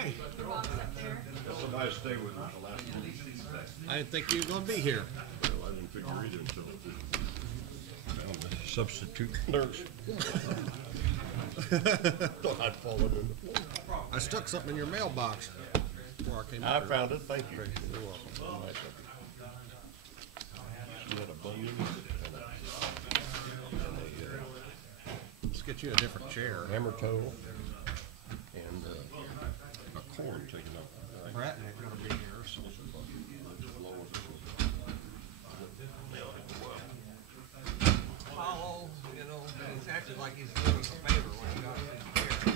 Hey. It's a nice day with us. I didn't think you were going to be here. Well, I didn't figure either until found the substitute nurse. Thought I'd fallen in the floor. I stuck something in your mailbox before I came I up here. found it, thank you. You're welcome. Nice of you. You had a bunion and Let's get you a different chair. a hammer toe and a cord taken up. Brett ain't going to be here, so. Paulo, you know, he's acted like he's doing us a favor when he got his chair.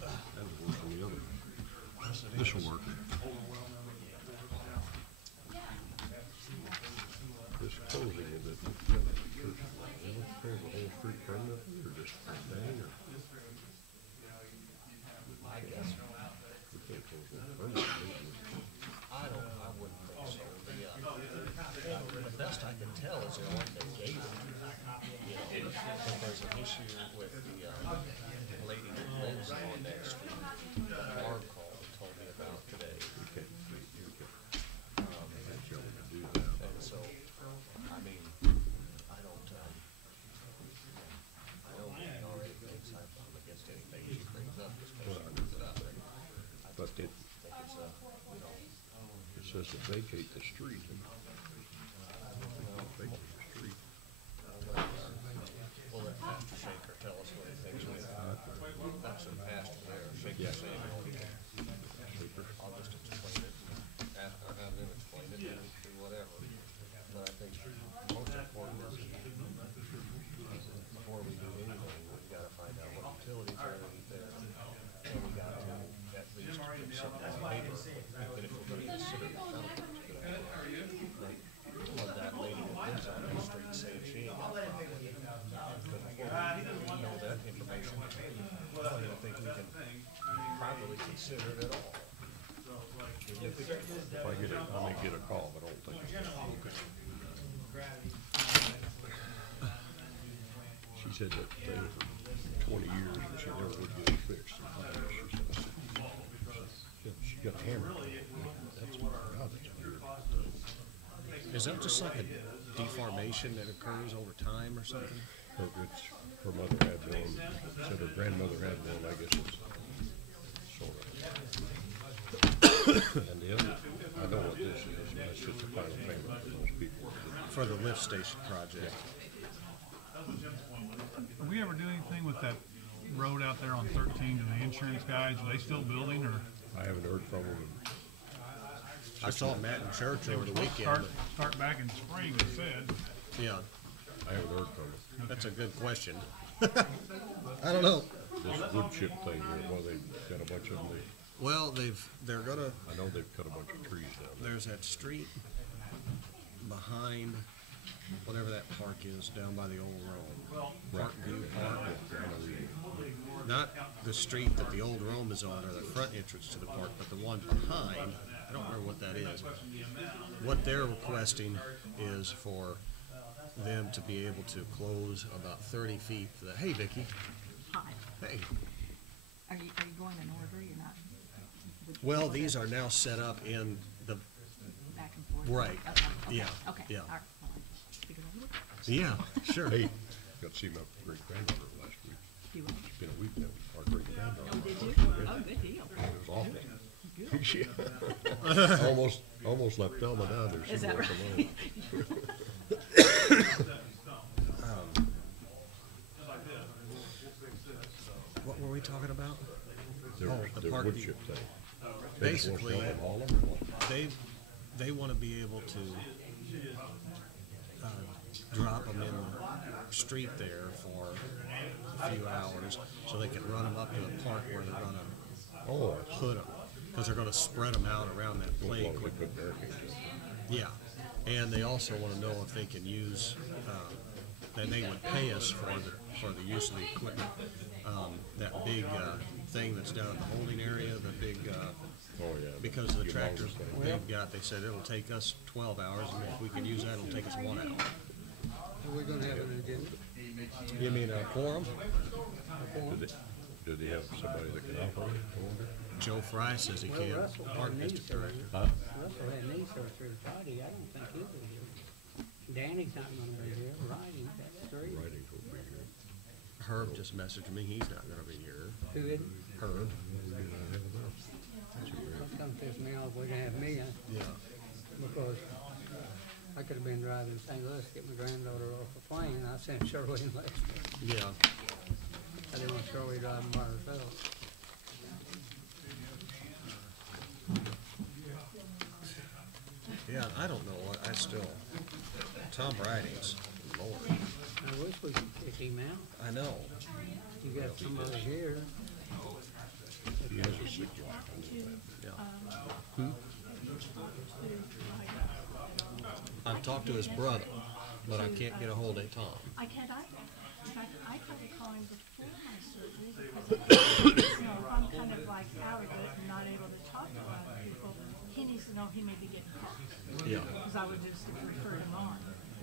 That was worse than the other. This will work. This closing, is it? Is it the whole street permanently or just staying or? I guess. We can't close it permanently. I wouldn't think so. The best I can tell is they're like they gave it. You know, if there's an issue with the lady that lives on that street, the bar call told me about today. We can't tell them to do that. And so, I mean, I don't he already thinks I'm against anything she brings up, especially brings it up. But it I think it's you know, it says to vacate the street. And vacate the street. we'll let Pastor Shaker tell us what he thinks of it. That's the pastor there, Shaker Samuel. I'll just explain it, have them explain it, and do whatever. But I think most important is before we do anything, we've got to find out what utilities are there. And we got to at least get something on paper, that if we're going to consider the settlement, let that lady that lives on that street say she ain't got a problem with it. Because before we know that information, I don't think we can properly consider it at all. If I get it, I may get a call, but I don't think it's. She said that thing for 20 years and she never would get it fixed. She got a hammer. That's God, that's weird. Is that just like a deformation that occurs over time or something? Her mother had one, said her grandmother had one, I guess it's sort of. And the other, I know what this is, and that's just a final payment for those people. For the lift station project. Are we ever doing anything with that road out there on 13 to the insurance guys? Are they still building or? I haven't heard from them. I saw Matt in church over the weekend. Start back in spring, they said. Yeah, I haven't heard from them. that's a good question. I don't know. This wood chip thing here, well, they've got a bunch of them, Well, they're gonna, I know they've cut a bunch of trees down there. there's that street behind whatever that park is down by the old Rome. Park View Park. Not the street that the old Rome is on or the front entrance to the park, but the one behind. I don't remember what that is. What they're requesting is for them to be able to close about 30 feet. Hey, Vicki. Hi. Hey. Are you going in order? You're not? Well, these are now set up in the, Back and forth? Right. Okay. Yeah. Okay. Yeah. All right. Well, I figured I would. yeah, sure. Hey, got to see my great granddaughter last week. You will? It's been a week now. Our great granddaughter. Oh, did you? Oh, good deal. It was awful. Good. She almost left Thelma down there. She Is that walked right? alone. What were we talking about? The Park wood View. chip thing. They just want to Basically, sell them all of them or what? they want to be able to drop them in the street there for a few hours so they can run them up to a park where they're going to Oh, put them, because they're going to spread them out around that as long plate. as they put barricades in. Yeah, and they also want to know if they can use, then they would pay us for the use of the equipment. That big thing that's down at the holding area, the big, Oh, yeah. because of the Your tractors longer thing. they've got, they said it'll take us 12 hours, and if we can use that, it'll take us 1 hour. Are we gonna have an agenda? You mean a quorum? for him. Did he have somebody that could operate it for him? Joe Fry says he Well, can, Russell had Park knee District surgery. Director. Russell had knee surgery Friday. I don't think he'll be here. Danny's not gonna be here. Riding, that's three. Writings will be here. Herb just messaged me, he's not gonna be here. Who isn't? Herb. That's gonna piss me off. We're gonna have me, Yeah. because I could have been driving to St. Louis to get my granddaughter off a plane. I sent Shirley and Lexington. Yeah. I didn't want Shirley driving by herself. Yeah, I don't know what, Tom Writings, Lord, I wish we could kick him out. I know. You got somebody here. He has a sick job. Yeah. I've talked to his brother, but I can't get a hold of Tom. I can't either. In fact, I tried to call him before my surgery because, you know, if I'm kind of like out of it and not able to talk to a lot of people, he needs to know he may be getting calls. Yeah. Because I would just refer him on.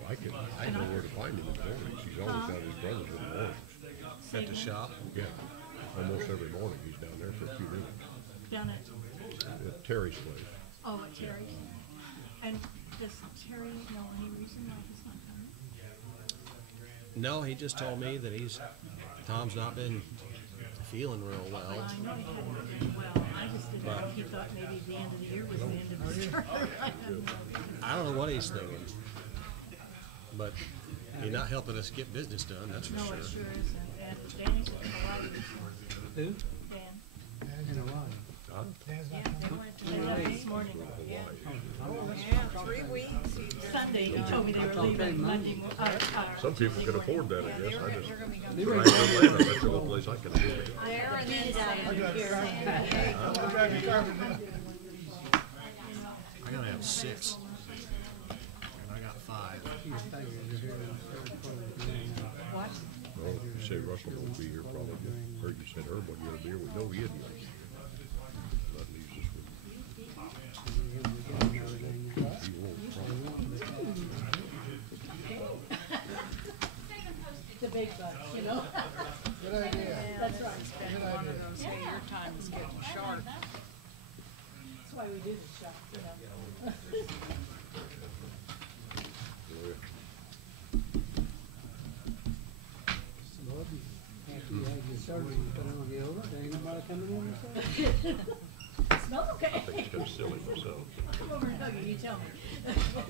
I know where to find him in the mornings. He's always got his brothers in the mornings. At the shop? Yeah, almost every morning he's down there for a few minutes. Down at, At Terry's place. oh, at Terry's. And does Terry know any reason why he's not coming? No, he just told me that Tom's not been feeling real well. I know he hadn't been well. I just didn't know if he thought maybe the end of the year was the end of the term. I don't know what he's thinking. But he's not helping us get business done, that's for No, sure. it sure isn't. And Danny's in Hawaii. Who? Dan. In Hawaii. Huh? Yeah, they left this morning. Yeah, 3 weeks. Sunday, he told me they were leaving Monday morning. Some people can afford that, I guess. I just, They're gonna be gone when I go to Atlanta, that's the only place I can do it. there and then I gotta have 6. And I got 5. What? Well, you say Russell will be here probably. Heard you said Herb wasn't gonna be here. We know he isn't. That leaves us with. He won't probably. The big bucks, you know? Good idea. That's right. Spend one of them, say your time is getting sharp. That's why we do the shop, you know? After you have your surgery, you put on deodorant, there ain't nobody coming in and saying. Smells okay. I think it's kind of silly myself. Come over and hug you, you tell me.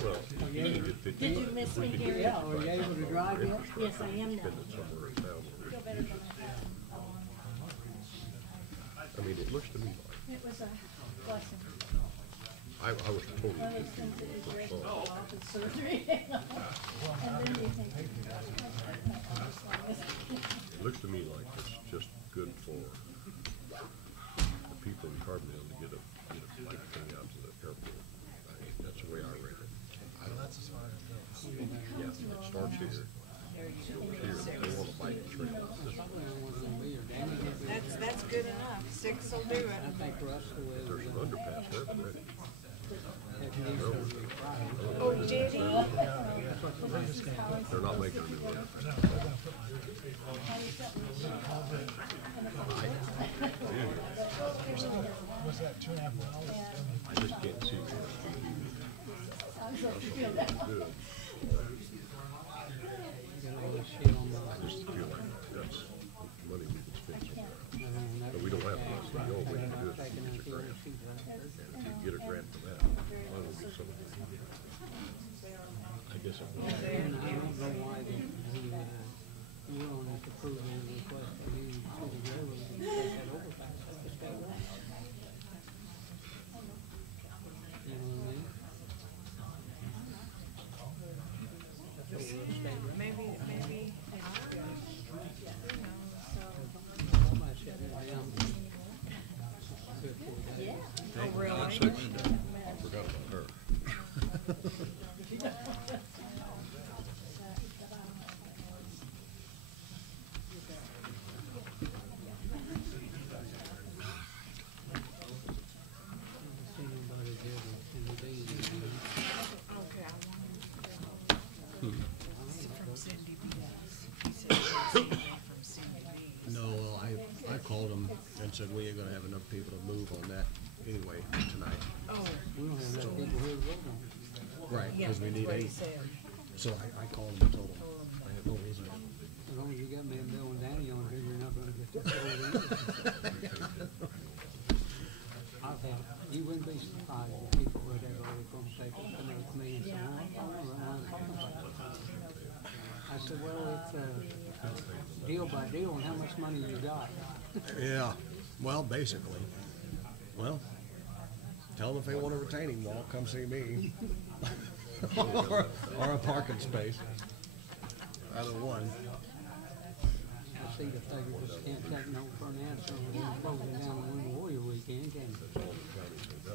Well, you need to get 50. Did you miss me, Gary? Yeah, are you able to drive yet? Yes, I am now. Spend it somewhere in town. Feel better than I have. I mean, it looks to me like, It was a blessing. I was totally One of those things that is confused. great to go off with surgery. And then you think, It looks to me like it's just good for the people in Carbondale to get a bike thing out to the airport. I mean, that's the way I read it. That's as far as it goes. Yeah, it starts here, goes here, they want a bike trail. That's good enough. 6 will do I it. think Russell is, There's an underpass there already. after knee surgery Friday. Oh, did he? They're not making a new underpass. Was that 2.5 miles? I just can't see it. Good. Get all this shit on my, I just feel like that's money we can spend somewhere else. that But we don't have much. The only way to do it is taking to until get a grant. she does. And if you get a grant for that, why don't we get some of it? I guess it would. And I don't know why he will not approve any request for you to the railroad and take that overpass. That's the state law. You know what I mean? told them and said we ain't gonna have enough people to move on that anyway tonight. Oh, We don't have enough people here to vote on it. Right, yeah, because we that's need what he 8. said. So I called them and told them I have no reason to. As long as you got me and Bill and Danny on here, you're not gonna get this vote either. I've had, you wouldn't be surprised if people would have a phone tape come up to me and say, well, I don't know what I'm talking about. I said, well, it's deal by deal on how much money you got. Yeah, well, basically. Well, tell them if they want a retaining wall, come see me. or a parking space. Either one. I see the figure just can't take no for an answer when we're closing down the Winter Warrior weekend, can you?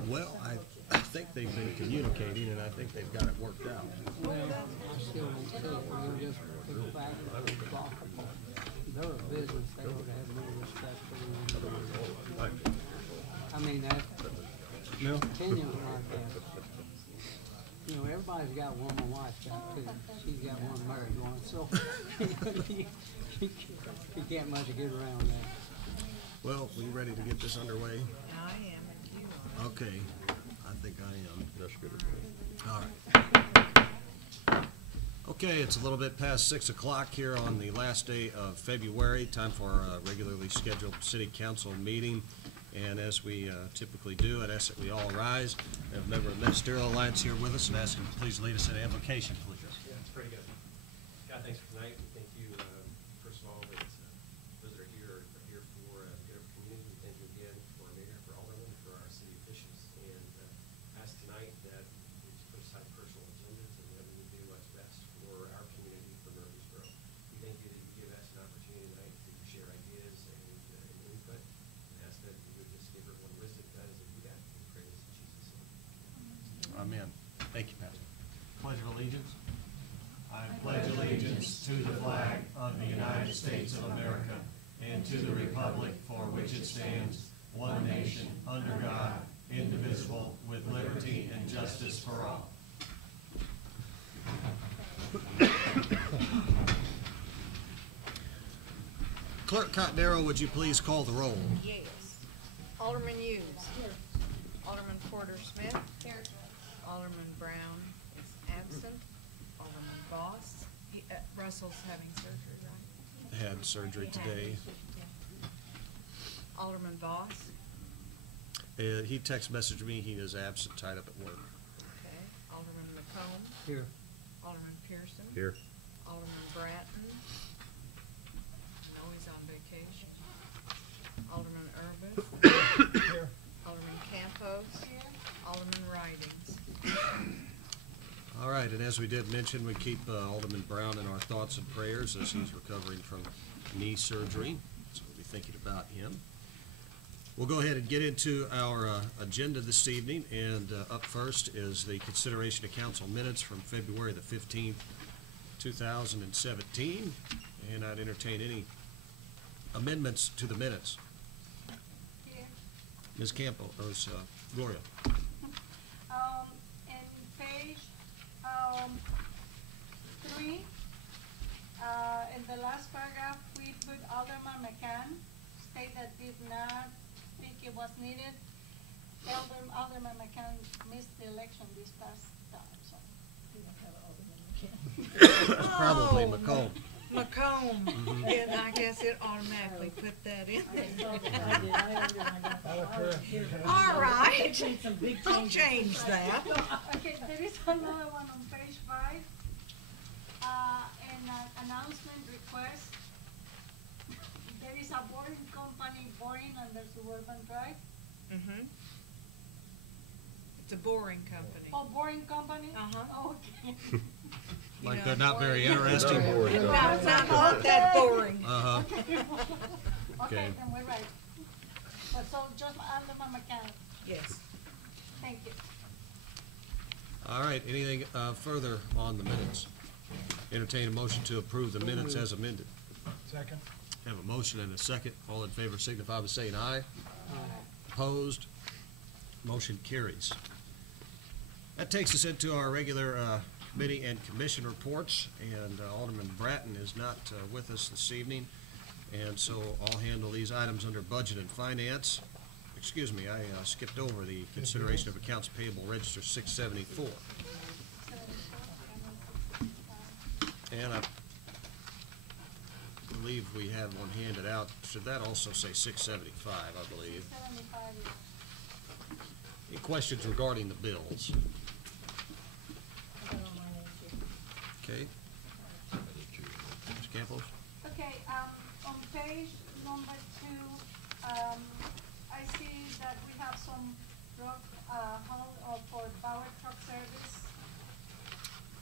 Well, I think they've been communicating, and I think they've got it worked out. Well, I still don't see it. We'll just put the fact that it's blockable. They're a business, they ought to have no respect for the Winter Warrior. I mean, that No? opinions like that. You know, everybody's got one, my wife's got 2. She's got one married one, so you can't much get around that. Well, we ready to get this underway? I am, if you are. Okay, I think I am. That's good. All right. Okay, it's a little bit past 6 o'clock here on the last day of February. Time for our regularly scheduled city council meeting. And as we typically do, I'd ask that we all rise. We have a member of the Ministerial Alliance here with us, and ask him to please lead us in invocation, please. Yeah, it's pretty good. God, thanks for tonight. We thank you, first of all, that those that are here for the good of our community. We thank you again for our mayor, for aldermen, for our city officials. And ask tonight that we just put aside personal agendas and that we would do what's best for our community, for Murfreesboro. We thank you that you give us an opportunity tonight to share ideas and input. And ask that you would just give everyone wisdom that is a do that. We pray this in Jesus' name. Amen. Thank you, Pastor. Pledge of allegiance. I pledge allegiance to the flag of the United States of America and to the republic for which it stands, one nation, under God, indivisible, with liberty and justice for all. Clerk Cotnero, would you please call the roll? Yes. Alderman Hughes. Alderman Porter Smith. Alderman Brown is absent. Alderman Voss. Russell's having surgery, right? Had surgery today. Alderman Voss. He text messaged me, he is absent, tied up at work. Okay. Alderman McComb. Here, Alderman Pearson. Here. Alderman Bratton. No, he's on vacation. Alderman Urban. Here. Alderman Campos. Alderman Ridings. All right, and as we did mention, we keep Alderman Brown in our thoughts and prayers as he's recovering from knee surgery, so we'll be thinking about him. We'll go ahead and get into our agenda this evening, and up first is the consideration of council minutes from February the 15th, 2017, and I'd entertain any amendments to the minutes. Ms. Campo, or Gloria. In page 3, in the last paragraph, we put Alderman McCann, state that did not think it was needed. Alderman McCann missed the election this past time, so. That's probably McComb. McComb, and I guess it automatically put that in. All right, I'll change that. Okay, there is another one on page 5, an announcement request. There is a boring company boring under Suburban Drive. Mm-hmm. It's a boring company. Oh, boring company? Uh-huh. Okay. Like know, they're not very boring. interesting. Not boring, no. Not that boring. Uh-huh. Okay, Okay. then we're right. But so just Alderman McCann, Yes. thank you. All right, anything further on the minutes? Entertain a motion to approve the minutes as amended. Second. Have a motion and a second. All in favor signify by saying aye. Opposed? Motion carries. That takes us into our regular committee and commission reports, and Alderman Bratton is not with us this evening. And so I'll handle these items under budget and finance. Excuse me, I skipped over the consideration of accounts payable register 674. And I believe we have one handed out. Should that also say 675, I believe? 75, yeah. Any questions regarding the bills? I got all my names here. Okay. Ms. Campos? Okay, on page number 2, I see that we have some truck, haul for power truck service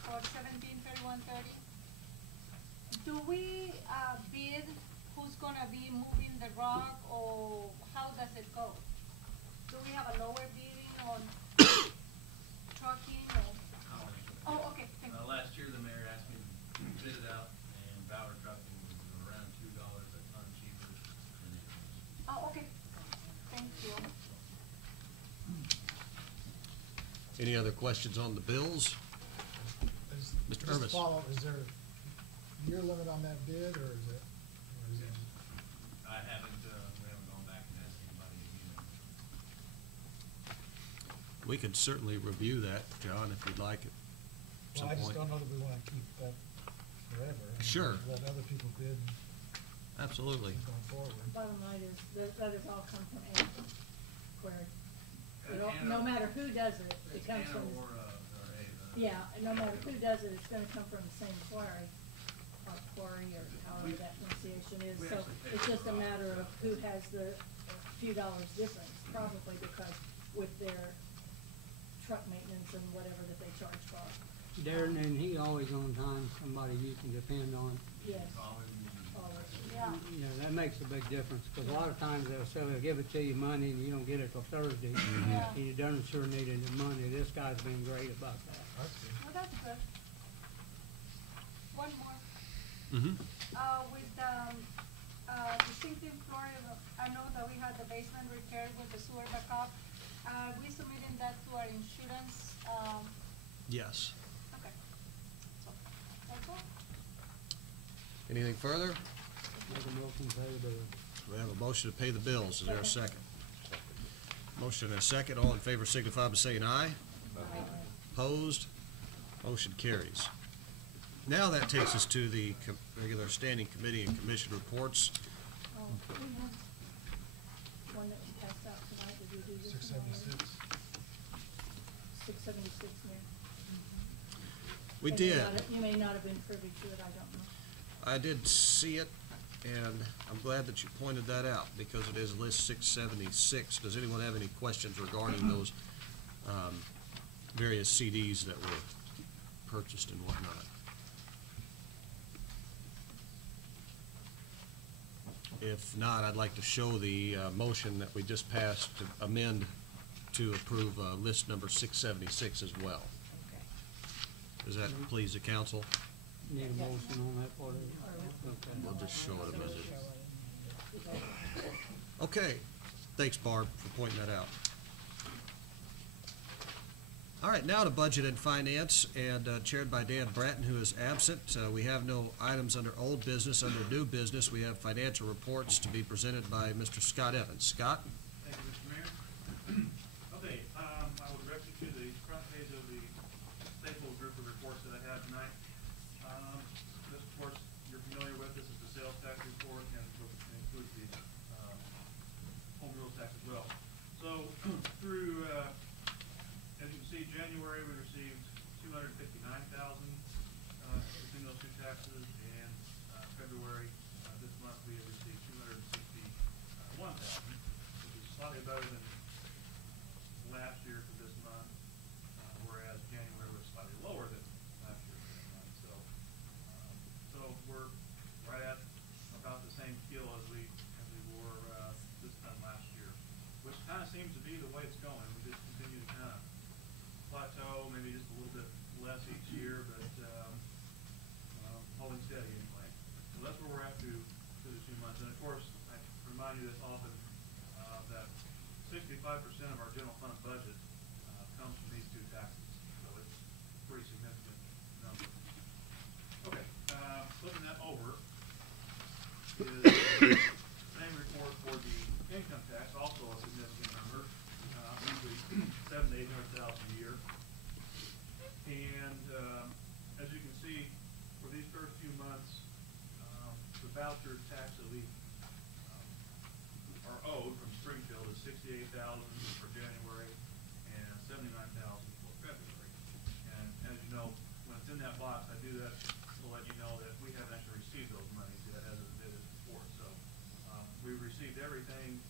for 173130. Do we, bid who's gonna be moving the rock, or how does it go? Do we have a lower bidding on trucking or? Oh, okay, thank you. Last year, the mayor asked me to bid it out, and Bauer Trucking was around $2 a ton cheaper than it was. Oh, okay, thank you. Any other questions on the bills? Mr. Just to Irvis. follow, is there a year limit on that bid, or is it? I haven't, we haven't gone back and asked anybody again. We could certainly review that, John, if you'd like at some Well, I just point. don't know that we wanna keep that forever. I mean, Sure. Let other people bid Absolutely. going forward. Bottom line is, that has all come from Anna Quarry. No Anna- matter who does it, it It's comes Anna from, or Ava. yeah, and no matter who does it, it's gonna come from the same quarry, or quarry, or however that pronunciation is. we So actually pay it's for just a the rock. matter of who has the few dollars difference, probably because with their truck maintenance and whatever that they charge for. Darren, and he always on time, somebody you can depend on. Yes, Always. always. Yeah. You know, that makes a big difference, because a lot of times they'll say they'll give it to you Monday and you don't get it till Thursday. Yeah. And you darn sure needed it Monday. This guy's been great about that. That's good. Well, that's good. One more. Mm-hmm. With, distinctive flooring, I know that we had the basement repaired with the sewer backup. We submitted that to our insurance, Yes. okay. So, that's all. Anything further? Make a motion to pay the bill. We have a motion to pay the bills. Is there a second? Motion and a second. All in favor signify by saying aye. Opposed? Motion carries. Now that takes us to the regular standing committee and commission reports. Oh, we have one that was passed out tonight, did we do this? 676. 676, Mayor. We You may did. not have- You may not have been privy to it, I don't know. I did see it, and I'm glad that you pointed that out, because it is list 676. Does anyone have any questions regarding those various CDs that were purchased and whatnot? If not, I'd like to show the motion that we just passed to amend to approve list number 676 as well. Okay. Does that please the council? Need a motion on that part of it? Okay. We'll just show it as it. Okay, thanks Barb for pointing that out. All right, now to budget and finance, and chaired by Dan Bratton, who is absent. We have no items under old business. Under new business, we have financial reports to be presented by Mr. Scott Evans. Scott? Thank you, Mr. Mayor. Okay, I will direct you to the front page of the staple group of reports that I have tonight. This, of course, you're familiar with. This is the sales tax report, and includes the home rules tax as well. So through, as you can see, January we received $259,000 between those two taxes, and February this month we have received $261,000, which is slightly better than last year for this month, whereas January was slightly lower than last year for this month. So we're right at about the same skill as we were this time last year, which kind of seems to be the way it's going. We just continue to kind of plateau, maybe just a little bit less each year, but holding steady anyway. So that's where we're at through the 2 months. And of course, I remind you this often, that 65% of our general fund budget comes from these two taxes. So it's a pretty significant number. Okay, flipping that over is Same report for the income tax, also a significant number, usually 700,000 to 800,000 a year. And as you can see, for these first few months, the voucher tax that we are owed from Springfield is 68,000 for January and 79,000 for February. And as you know, when it's in that box, I do that to let you know that we haven't actually received those monies yet as of the day before. So we received everything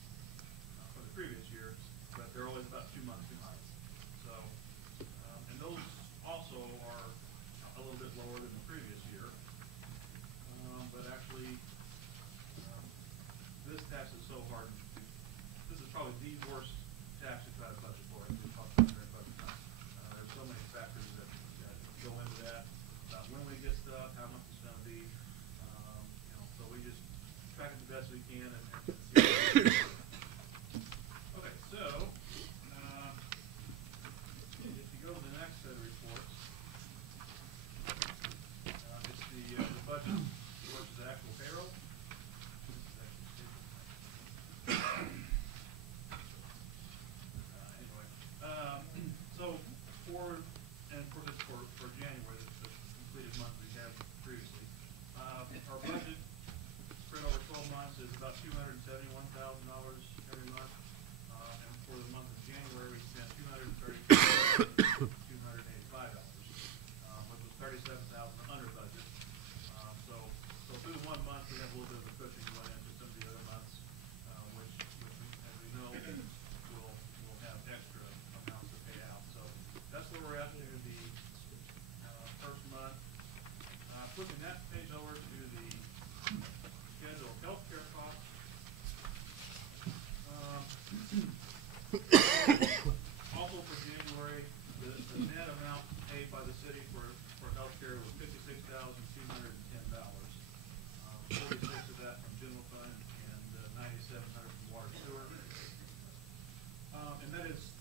from the previous year, but they're always about 2 months behind. So, and those also are a little bit lower than the previous year. But actually, this tax is so hard. This is probably the worst tax to try to budget for. As we talked about during budget time. There's so many factors that go into that. When we get stuff, how much it's going to be. So we just track it the best we can and see. Okay, so if you go to the next set of reports, it's the budget versus the actual payroll. Anyway, so and of course it's for January, the completed month we had previously. Our budget spread over 12 months is about $271,000 every month. And for the month of January, we spent $232,285, which was $37,000 under budget. So through the 1 month, we have a little bit of a cushion going into some of the other months, which as we know, will have extra amounts to pay out. So that's where we're at through the first month. Flipping that page over to the schedule of healthcare costs. Also for January, the net amount paid by the city for healthcare was $56,210. 46 of that from general fund and 9,700 from water sewer. And that is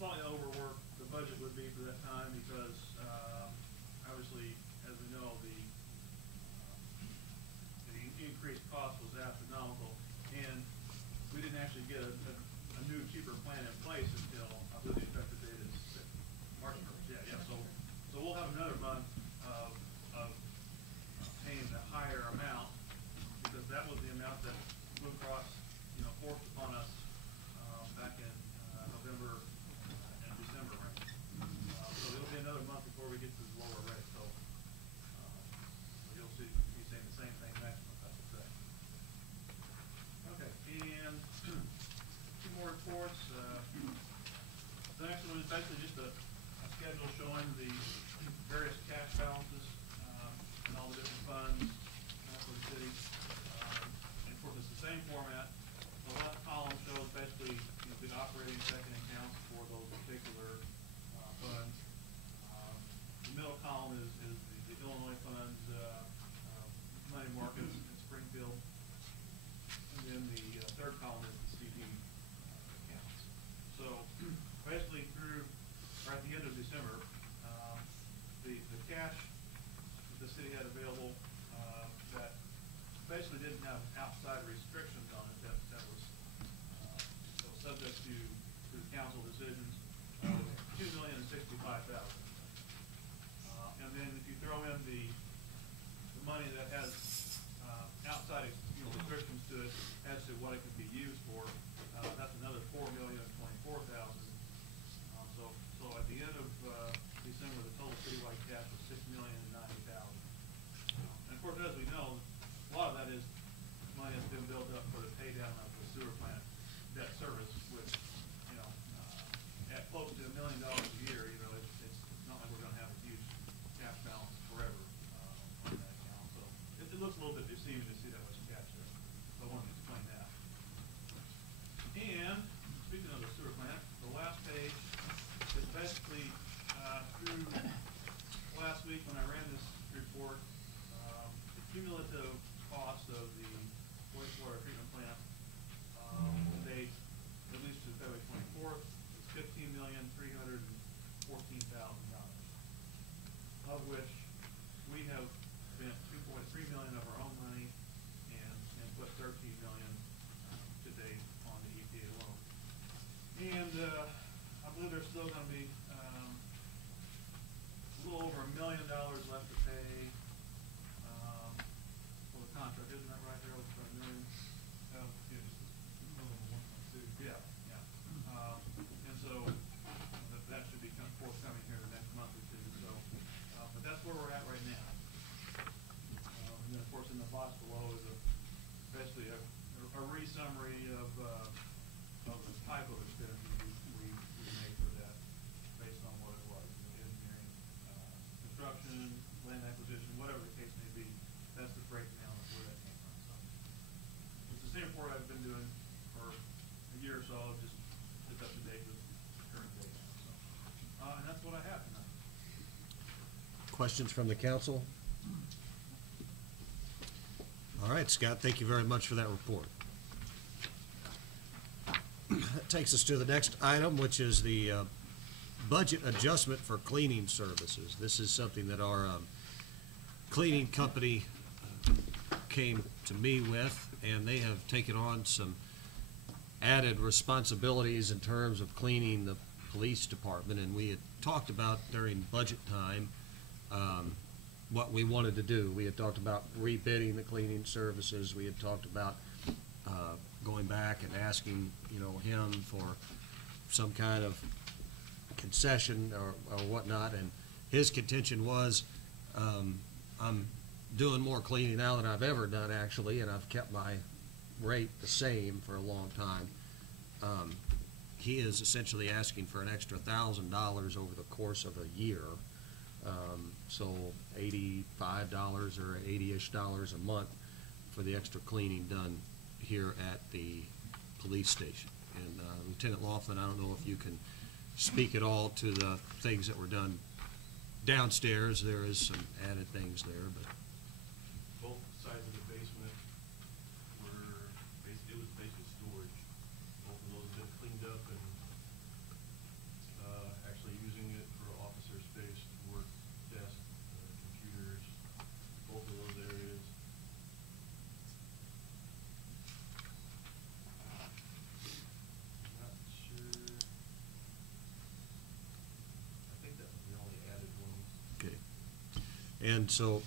slightly over where the budget would be for that time because obviously, as we know, the increased cost was astronomical, and we didn't actually get a new, cheaper plan in place until I believe the effective date is March 1st. Yeah. So we'll have another month of paying the higher amount because that was the amount that Blue Cross, forced upon us back in November and December, right? So it'll be another month before we get to the lower rate. So you'll see me saying the same thing next month, I would say. Okay, and two more reports. The next one is basically just a schedule showing the various cash balances and all the different funds for the city. And of course, it's the same format. The left column shows basically the operating checking accounts for those particular funds. The middle column is the Illinois funds, money markets in Springfield. And then the third column is the CD accounts. So basically through, or at the end of December, the cash that the city had available that basically didn't have outside restrictions on it that was subject to the council decisions, $2,065,000. And then if you throw in the money that has outside restrictions to it as to what it could be used for, that's another $4,024,000. So at the end of December, the total citywide cash was $6,090,000. And of course, as we know, a lot of that is money that's been built up for the pay down of the sewer plant debt service, which at close to $1 million a year, it's not like we're going to have a huge cash balance forever on that account. So it looks a little bit deceiving to see that much cash there. So I wanted to explain that. And speaking of the sewer plant, the last page is basically through last week when I ran this report, the cumulative cost of the wastewater treatment plant to date, at least to February 24th, is $15,314,000, of which we have spent $2.3 million of our own money and re-summary of the type of expenditure we made for that, based on what it was, engineering, construction, land acquisition, whatever the case may be. That's the breakdown of where that came from. So it's the same report I've been doing for a year or so, just up to date with the current date now. So, and that's what I have tonight. Questions from the council? All right, Scott, thank you very much for that report. That takes us to the next item, which is the budget adjustment for cleaning services. This is something that our cleaning company came to me with, and they have taken on some added responsibilities in terms of cleaning the police department, and we had talked about during budget time what we wanted to do. We had talked about rebidding the cleaning services. We had talked about going back and asking, him for some kind of concession or whatnot. And his contention was, I'm doing more cleaning now than I've ever done, actually, and I've kept my rate the same for a long time. He is essentially asking for an extra $1,000 over the course of a year. So $85 or $80-ish a month for the extra cleaning done here at the police station. And Lieutenant Laughlin, I don't know if you can speak at all to the things that were done downstairs. There is some added things there, but Both sides of the basement were basically, it was basically storage. Both of those have been cleaned up and actually using it for officer space, work desk, computers, both of those areas. I'm not sure. I think that was the only added one. okay. And so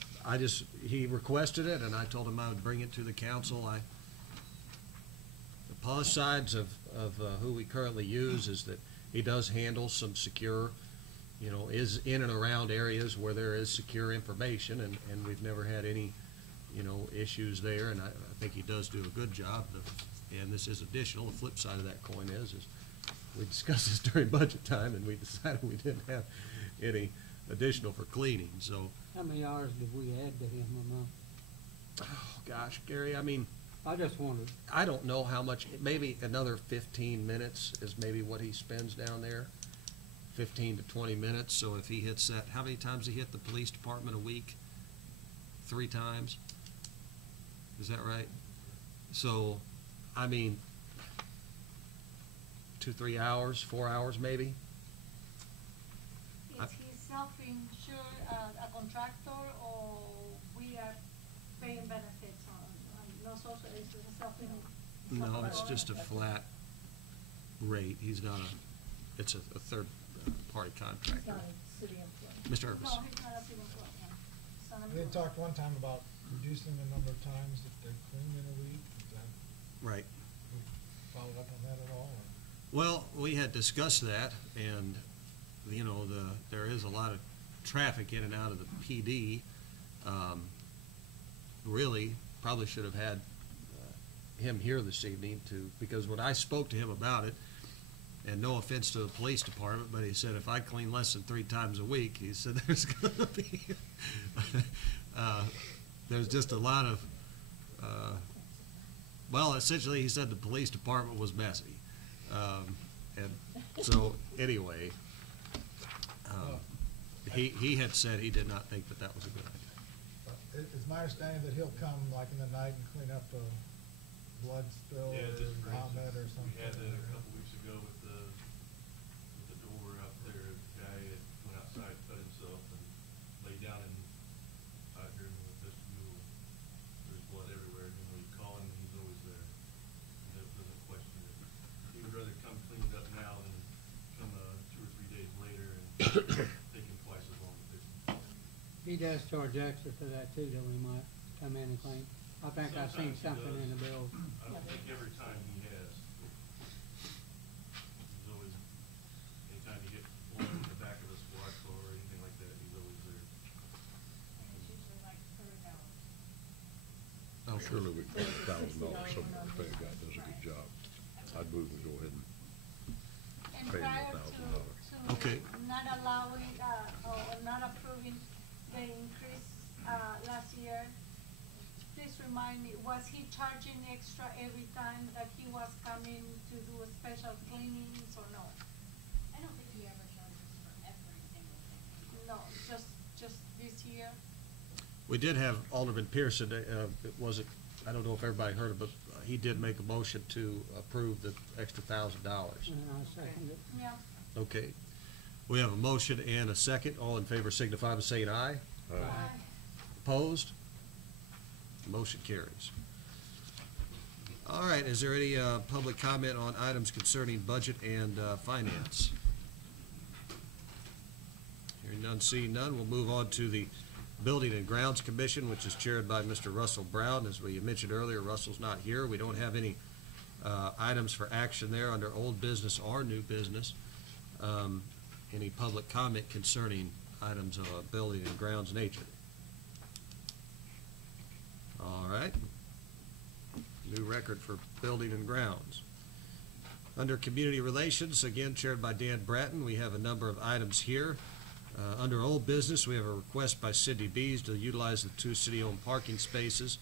he requested it, and I told him I would bring it to the council. The plus sides of who we currently use is that he does handle some secure, is in and around areas where there is secure information, and we've never had any, issues there, and I think he does do a good job. And this is additional. The flip side of that coin is we discussed this during budget time, and we decided we didn't have any additional for cleaning, so. How many hours did we add to him a month? Oh, gosh, Gary, I mean, I just wondered. I don't know how much, maybe another 15 minutes is maybe what he spends down there. 15 to 20 minutes, so if he hits that, how many times he hit the police department a week? 3 times? Is that right? So, I mean, 2-3 hours, 4 hours maybe? Is he self-insured, a contractor, or we are paying benefits on no social, is it a self-insured? No, it's just a flat rate. He's not it's a third party It's contractor. not a city employee. Mr. Urban. No, he's not a civil employee, no. He's an We had employee. talked one time about reducing the number of times that they clean in a week. Is that, Right. we followed up on that at all? Or? Well, we had discussed that, and, there is a lot of traffic in and out of the PD. Really, probably should have had him here this evening because when I spoke to him about it, and no offense to the police department, but he said if I clean less than 3 times a week, he said there's going to be, there's just a lot of, essentially he said the police department was messy. And so anyway, he had said he did not think that was a good idea. It's my understanding that he'll come like in the night and clean up a blood spill Yeah, or just for vomit or instance, something. we had that a couple weeks ago with the door out there. The guy had went outside, cut himself, and laid down out here in the vestibule. There's blood everywhere. And when you call him, he's always there. He doesn't question it. He would rather come clean it up now than come 2 or 3 days later and take him twice as long to fix it. He does charge extra for that too, though. He might come in and clean. I think I've seen Sometimes he something in does. the bill. I don't think every time he has. He's always, anytime you get blood in the back of a squad car or anything like that, he's always there. And it's usually like 30 hours. help with. Surely we can put $1,000 somewhere to pay a guy that does a good job. I'd move and go ahead and And pay him prior $1,000. to Okay. not allowing, or not approving the increase, last year, please remind me, was he charging extra every time that he was coming to do a special cleanings or no? I don't think he ever charges for every single thing. No, just this year? We did have Alderman Pearson, it wasn't, I don't know if everybody heard it, but he did make a motion to approve the extra $1,000. And I second it. Yeah. Okay. We have a motion and a second. All in favor signify by saying aye. Aye. Opposed? Motion carries. All right, is there any public comment on items concerning budget and finance? Hearing none, seeing none, we'll move on to the Building and Grounds Commission, which is chaired by Mr. Russell Brown. As we mentioned earlier, Russell's not here. We don't have any items for action there under old business or new business. Any public comment concerning items of building and grounds nature? All right. New record for building and grounds. Under community relations, again chaired by Dan Bratton, we have a number of items here. Under old business, we have a request by Cindy Bees to utilize the 2 city-owned parking spaces.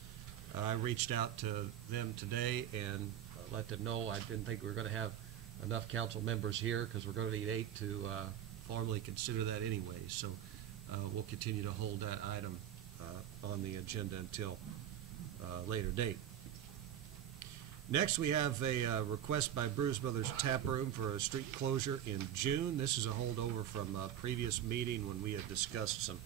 I reached out to them today and let them know I didn't think we were going to have enough council members here because we're going to need 8 to formally consider that anyway. So we'll continue to hold that item on the agenda until a later date. Next, we have a request by Brews Brothers Tap Room for a street closure in June. This is a holdover from a previous meeting when we had discussed some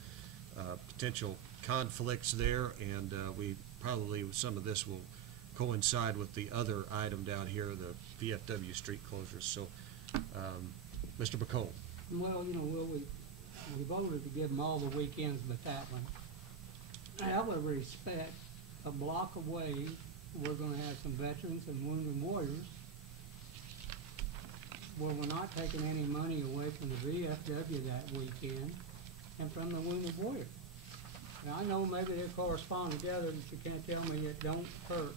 potential conflicts there, and we probably, some of this will coincide with the other item down here, the VFW street closures. So, Mr. McComb. Well, you know, we voted to give them all the weekends but that one. Out of respect, a block away, we're gonna have some veterans and wounded warriors where we're not taking any money away from the VFW that weekend and from the wounded warriors. Now, I know maybe they correspond together, but you can't tell me it don't hurt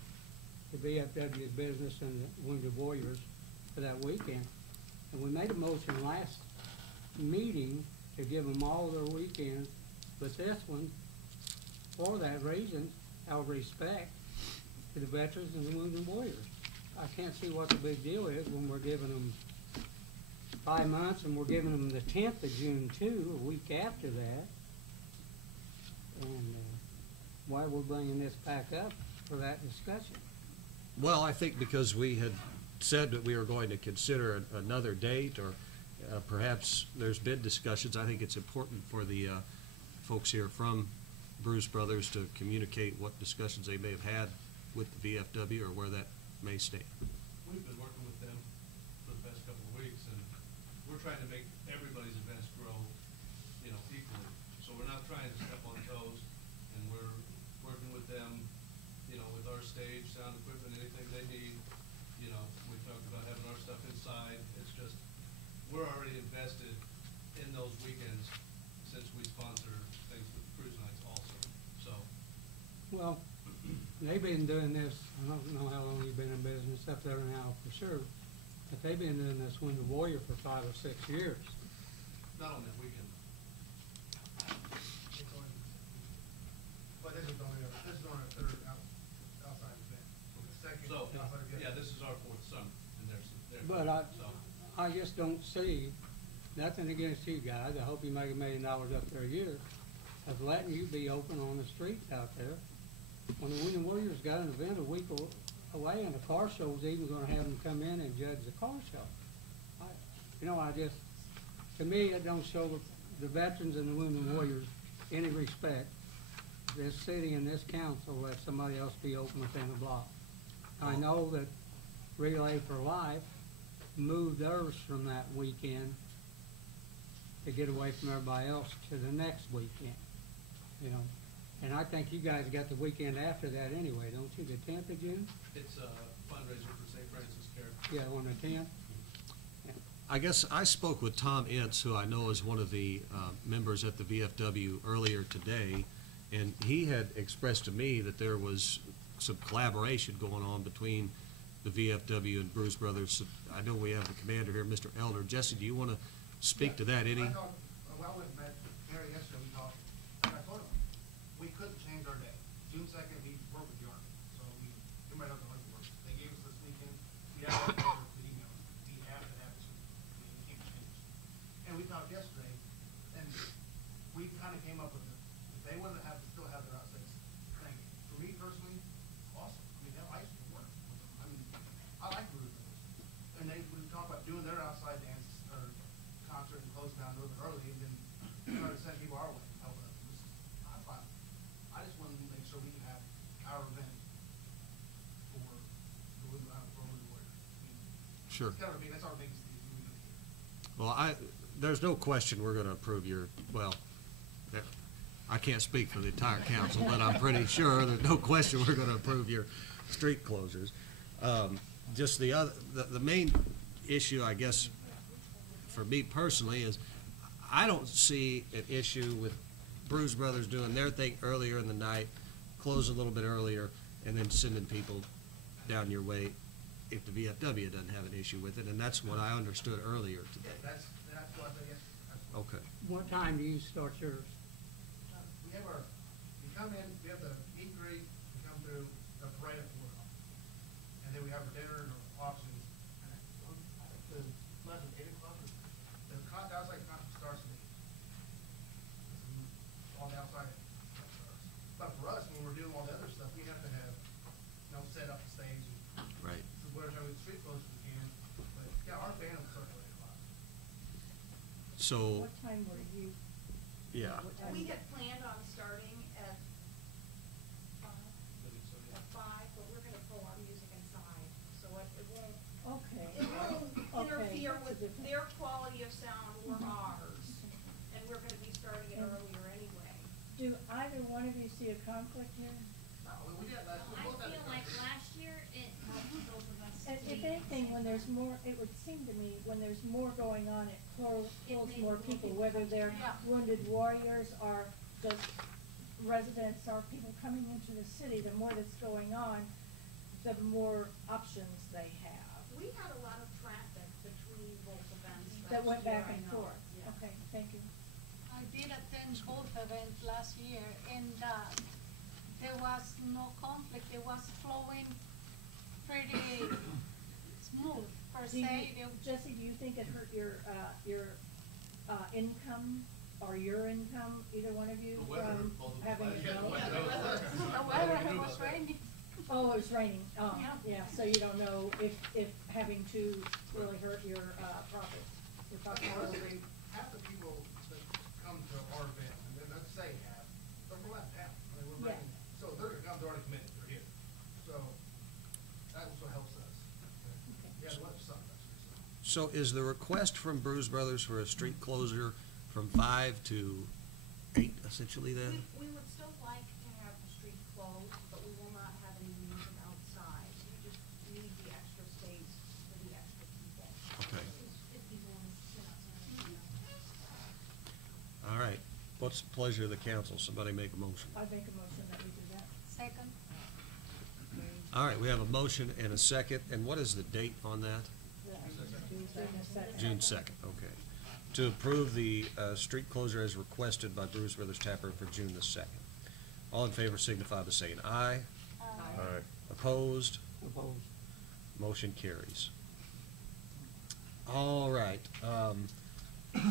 the VFW's business and the wounded warriors for that weekend. And we made a motion last meeting to give them all their weekends, but this one, for that reason, out of respect to the veterans and the wounded warriors. I can't see what the big deal is when we're giving them 5 months and we're giving them the 10th of June too, a week after that. And why we're bringing this back up for that discussion. Well, I think because we had said that we were going to consider another date, or perhaps there's been discussions. I think it's important for the folks here from Brews Brothers to communicate what discussions they may have had with the VFW or where that may stand. We've been working with them for the past couple of weeks, and we're trying to make everybody's events grow, you know, equally. So we're not trying to step on toes, and we're working with them, you know, with our stage, sound equipment, anything they need. You know, we talked about having our stuff inside. It's just, we're already invested in those weekends since we sponsor things with cruise nights also, so. Well, they've been doing this, I don't know how long you've been in business up there now for sure, but they've been doing this wounded warrior for 5 or 6 years. Not on that weekend. But this is only a third outside event. The second So, outside event. yeah, this is our 4th summer, and there's, But I just don't see, nothing against you guys, I hope you make $1 million up there a year, of letting you be open on the streets out there. When the Wounded Warriors got an event a week away and the car show's even gonna have them come in and judge the car show. To me, it don't show the veterans and the Wounded Warriors any respect. This city and this council let somebody else be open within a block. I know that Relay for Life moved theirs from that weekend to get away from everybody else to the next weekend, you know. And I think you guys got the weekend after that anyway, don't you, the 10th of June? It's a fundraiser for St. Francis Care. Yeah, on the 10th. I guess I spoke with Tom Ince, who I know is one of the members at the VFW earlier today, and he had expressed to me that there was some collaboration going on between the VFW and Bruce Brothers. I know we have the commander here, Mr. Elder. Jesse, do you want to speak to that? Any? I thought, well, we met Mary yesterday, we talked, and I told him, we couldn't change our day. June 2nd, we work with the Army, so everybody knows how it works. They gave us this weekend, we have to have the email, we have to have this weekend, we can't change it. And we talked yesterday, and we kind of came up with it, if they want to still have their outside training, for me personally, awesome. I mean, I used to work with them. I mean, I like Bruce Brothers. And we talk about doing their outside dance or concert and close down a little bit early, and then try to send people our way, help us. I'm fine. I just want to make sure we can have our event for the Women Warriors. I mean, Sure. that's our biggest thing we do here. Well, there's no question we're going to approve your, well, I can't speak for the entire council, but I'm pretty sure there's no question we're going to approve your street closures. Just the main issue, I guess, for me personally is I don't see an issue with Bruce Brothers doing their thing earlier in the night, close a little bit earlier, and then sending people down your way if the VFW doesn't have an issue with it, and that's what I understood earlier today. That's what I guess. Okay. What time do you start yours? We have we come in, we have the meet and greet, we come through the parade at 4 o'clock. And then we have our dinner and our auctions. And the 8 o'clock, the outside concert starts at 8. On the outside, starts. But for us, when we're doing all the other stuff, we have to have, set up the stage. Right. So whatever time we street close we can. But yeah, our band will start at 8 o'clock. So, What time were you? yeah. What time? We had planned on starting at 5, but we're gonna pull our music inside, so it won't, Okay. it won't Okay, interfere that's a with different- their quality of sound or ours. And we're gonna be starting it earlier anyway. Do either one of you see a conflict here? We did last, we I both had feel like last year it helped both of us. And if anything, when there's more, it would seem to me, when there's more going on, it pulls more people, whether they're wounded warriors or just residents or people coming into the city, the more that's going on, the more options they have. We had a lot of traffic between both events. That went last year, back I and know. forth. Yeah. Okay, thank you. I did attend both events last year, and there was no conflict. It was flowing pretty smooth, per Do you, se. Jesse, do you think it hurt your income or your income, either one of you, from having a go? The weather was raining. Oh, it was raining. Oh, Yeah. yeah, so you don't know if having to really hurt your profit. You're talking about half the people that come to our event, and let's say half, they're from out of town. I mean, we're Yeah. bringing, so they're gonna come, they're already committed, they're here. So that also helps us. Yeah, the weather sucked last year, so. So is the request from Bruce Brothers for a street closure from 5 to 8, essentially then? We would still like to have the street closed, but we will not have any music outside. We just need the extra space for the extra people. Okay. If people want to sit outside. All right. What's the pleasure of the council? Somebody make a motion. I'd make a motion that we do that. Second. All right, we have a motion and a second, and what is the date on that? June 2nd, okay. To approve the street closure as requested by Bruce Brothers Tapper for June the 2nd. All in favor signify by saying aye. Aye. Opposed? Opposed? Motion carries. All right,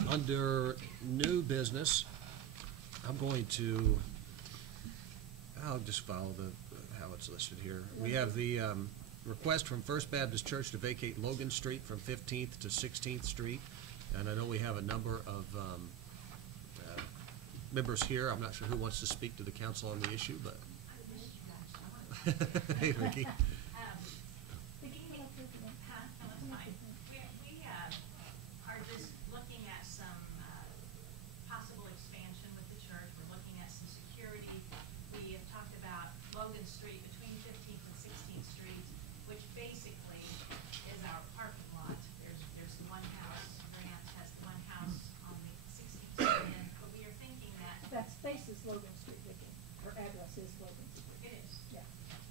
under new business, I'm going to, I'll just follow how it's listed here. We have the request from First Baptist Church to vacate Logan Street from 15th to 16th Street. And I know we have a number of members here. I'm not sure who wants to speak to the council on the issue, but. Hey, Ricky. We are just looking at some possible expansion with the church. We're looking at some security. We have talked about Logan Street between 15th and 16th Street, which basically is our parking lot. There's one house, Grant has one house on the 16th Street end, but we are thinking that. That space is Logan Street, Vicky. Her address is Logan Street. It is. Yeah.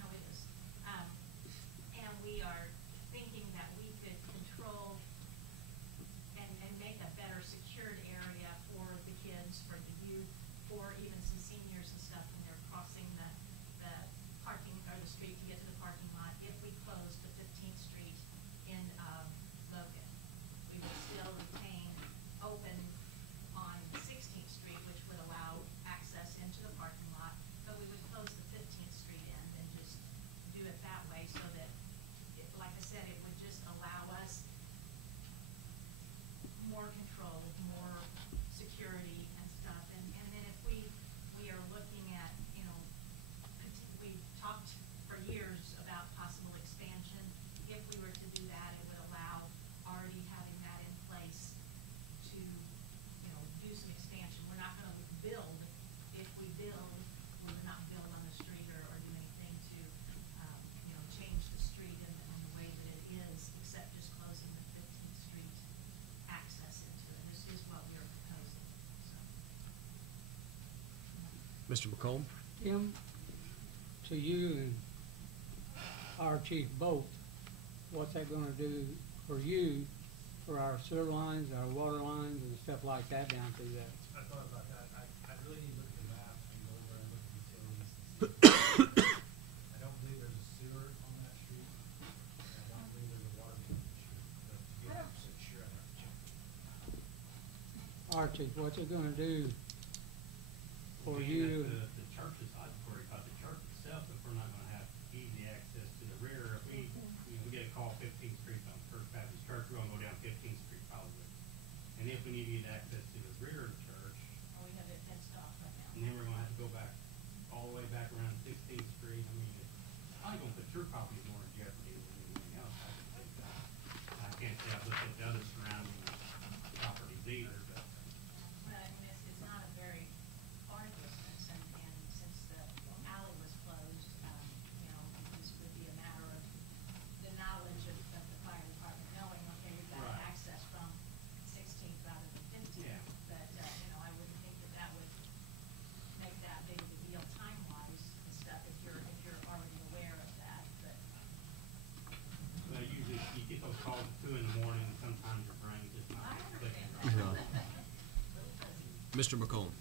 No, it is. Mr. McComb? Tim, to you and our chief both, what's that gonna do for you, for our sewer lines, our water lines and stuff like that down through there? I thought about that. I really need to look at the map and go over and look at utilities and see. I don't believe there's a sewer on that street. And I don't believe there's a water main on the street. But to be 100% sure, I'd have to check. Archie, what's it gonna do for Being you? that the churches, I'd worry about the church itself, if we're not gonna have easy access to the rear. If we, we get a call 15th Street on First Baptist Church, we're gonna go down 15th Street probably. And if we need to get access to the rear of the church, Or we have it fenced off right now. and then we're gonna have to go back, all the way back around 16th Street. I mean, it's probably gonna put your property more in jeopardy than anything else, I can think of. I can't say I've looked at the other surrounding properties either, but. Well, I mean, it's not a very far distance, and since the alley was closed, you know, this would be a matter of the knowledge of the fire department knowing, okay, we've got Right. access from 16th rather than 15th. Yeah. But, you know, I wouldn't think that that would make that big of a deal time-wise and stuff if you're already aware of that, but. Well, usually you get those calls at 2 in the morning, and sometimes your brain just not I clicking. understand that. Mr. McComb?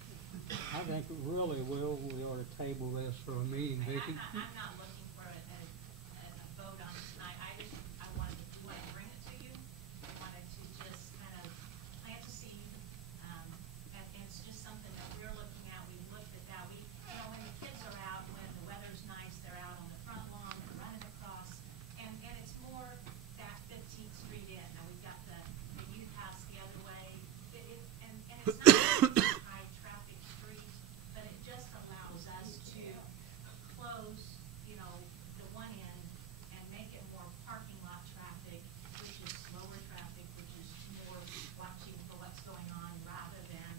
I think we ought to table this for a meeting, Vicki. I'm not looking for a vote on it tonight. I wanted to bring it to you. I wanted to just kind of plant the seed. And it's just something that we're looking at. We looked at that. You know, when the kids are out, when the weather's nice, they're out on the front lawn, they're running across. And it's more that 15th Street in. Now, we've got the youth house the other way. And it's not a high traffic street, but it just allows us to close, you know, the one end and make it more parking lot traffic, which is slower traffic, which is more watching for what's going on rather than,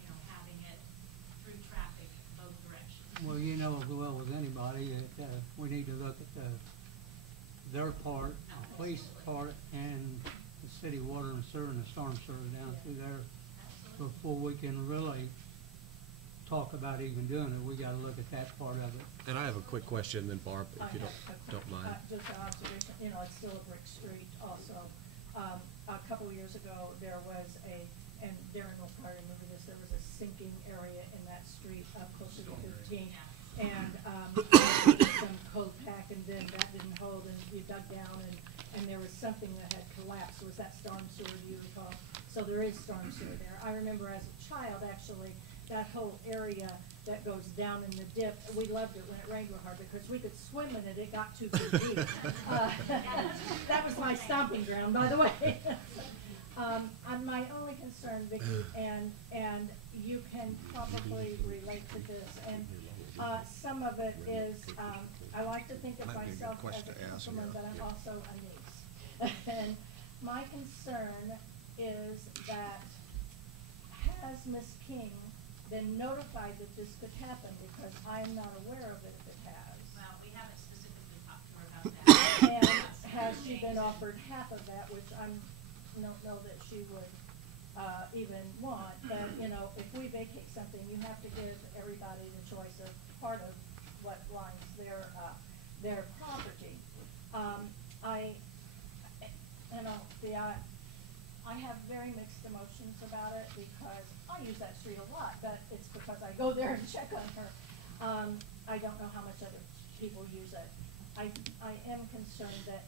you know, having it through traffic both directions. Well, you know as well as anybody that, we need to look at their part, the police part, and the city water and sewer and the storm sewer down through there. Before we can really talk about even doing it, we gotta look at that part of it. And I have a quick question then, Barb, if you don't mind. Just an observation, you know, it's still a brick street also. A couple of years ago, there was and Darren will probably remember this, there was a sinking area in that street up closer to 15. And, some cold pack, and then that didn't hold, and you dug down, and there was something that had collapsed. Was that storm sewer, do you recall? So there is storm sewer there. I remember as a child, actually, that whole area that goes down in the dip, we loved it when it rained real hard because we could swim in it. It got too deep. That was my stomping ground, by the way. My only concern, Vicki, and you can probably relate to this, and some of it is, I like to think of Might be a good myself as question a to ask, councilman, yeah. but I'm also a niece. And my concern is that, has Ms. King been notified that this could happen? Because I am not aware of it if it has. Well, we haven't specifically talked to her about that. And has she been offered half of that, which I don't know that she would even want, but, you know, if we vacate something, you have to give everybody the choice of part of what lines their property. I have very mixed emotions about it because I use that street a lot, but it's because I go there and check on her. I don't know how much other people use it. I am concerned that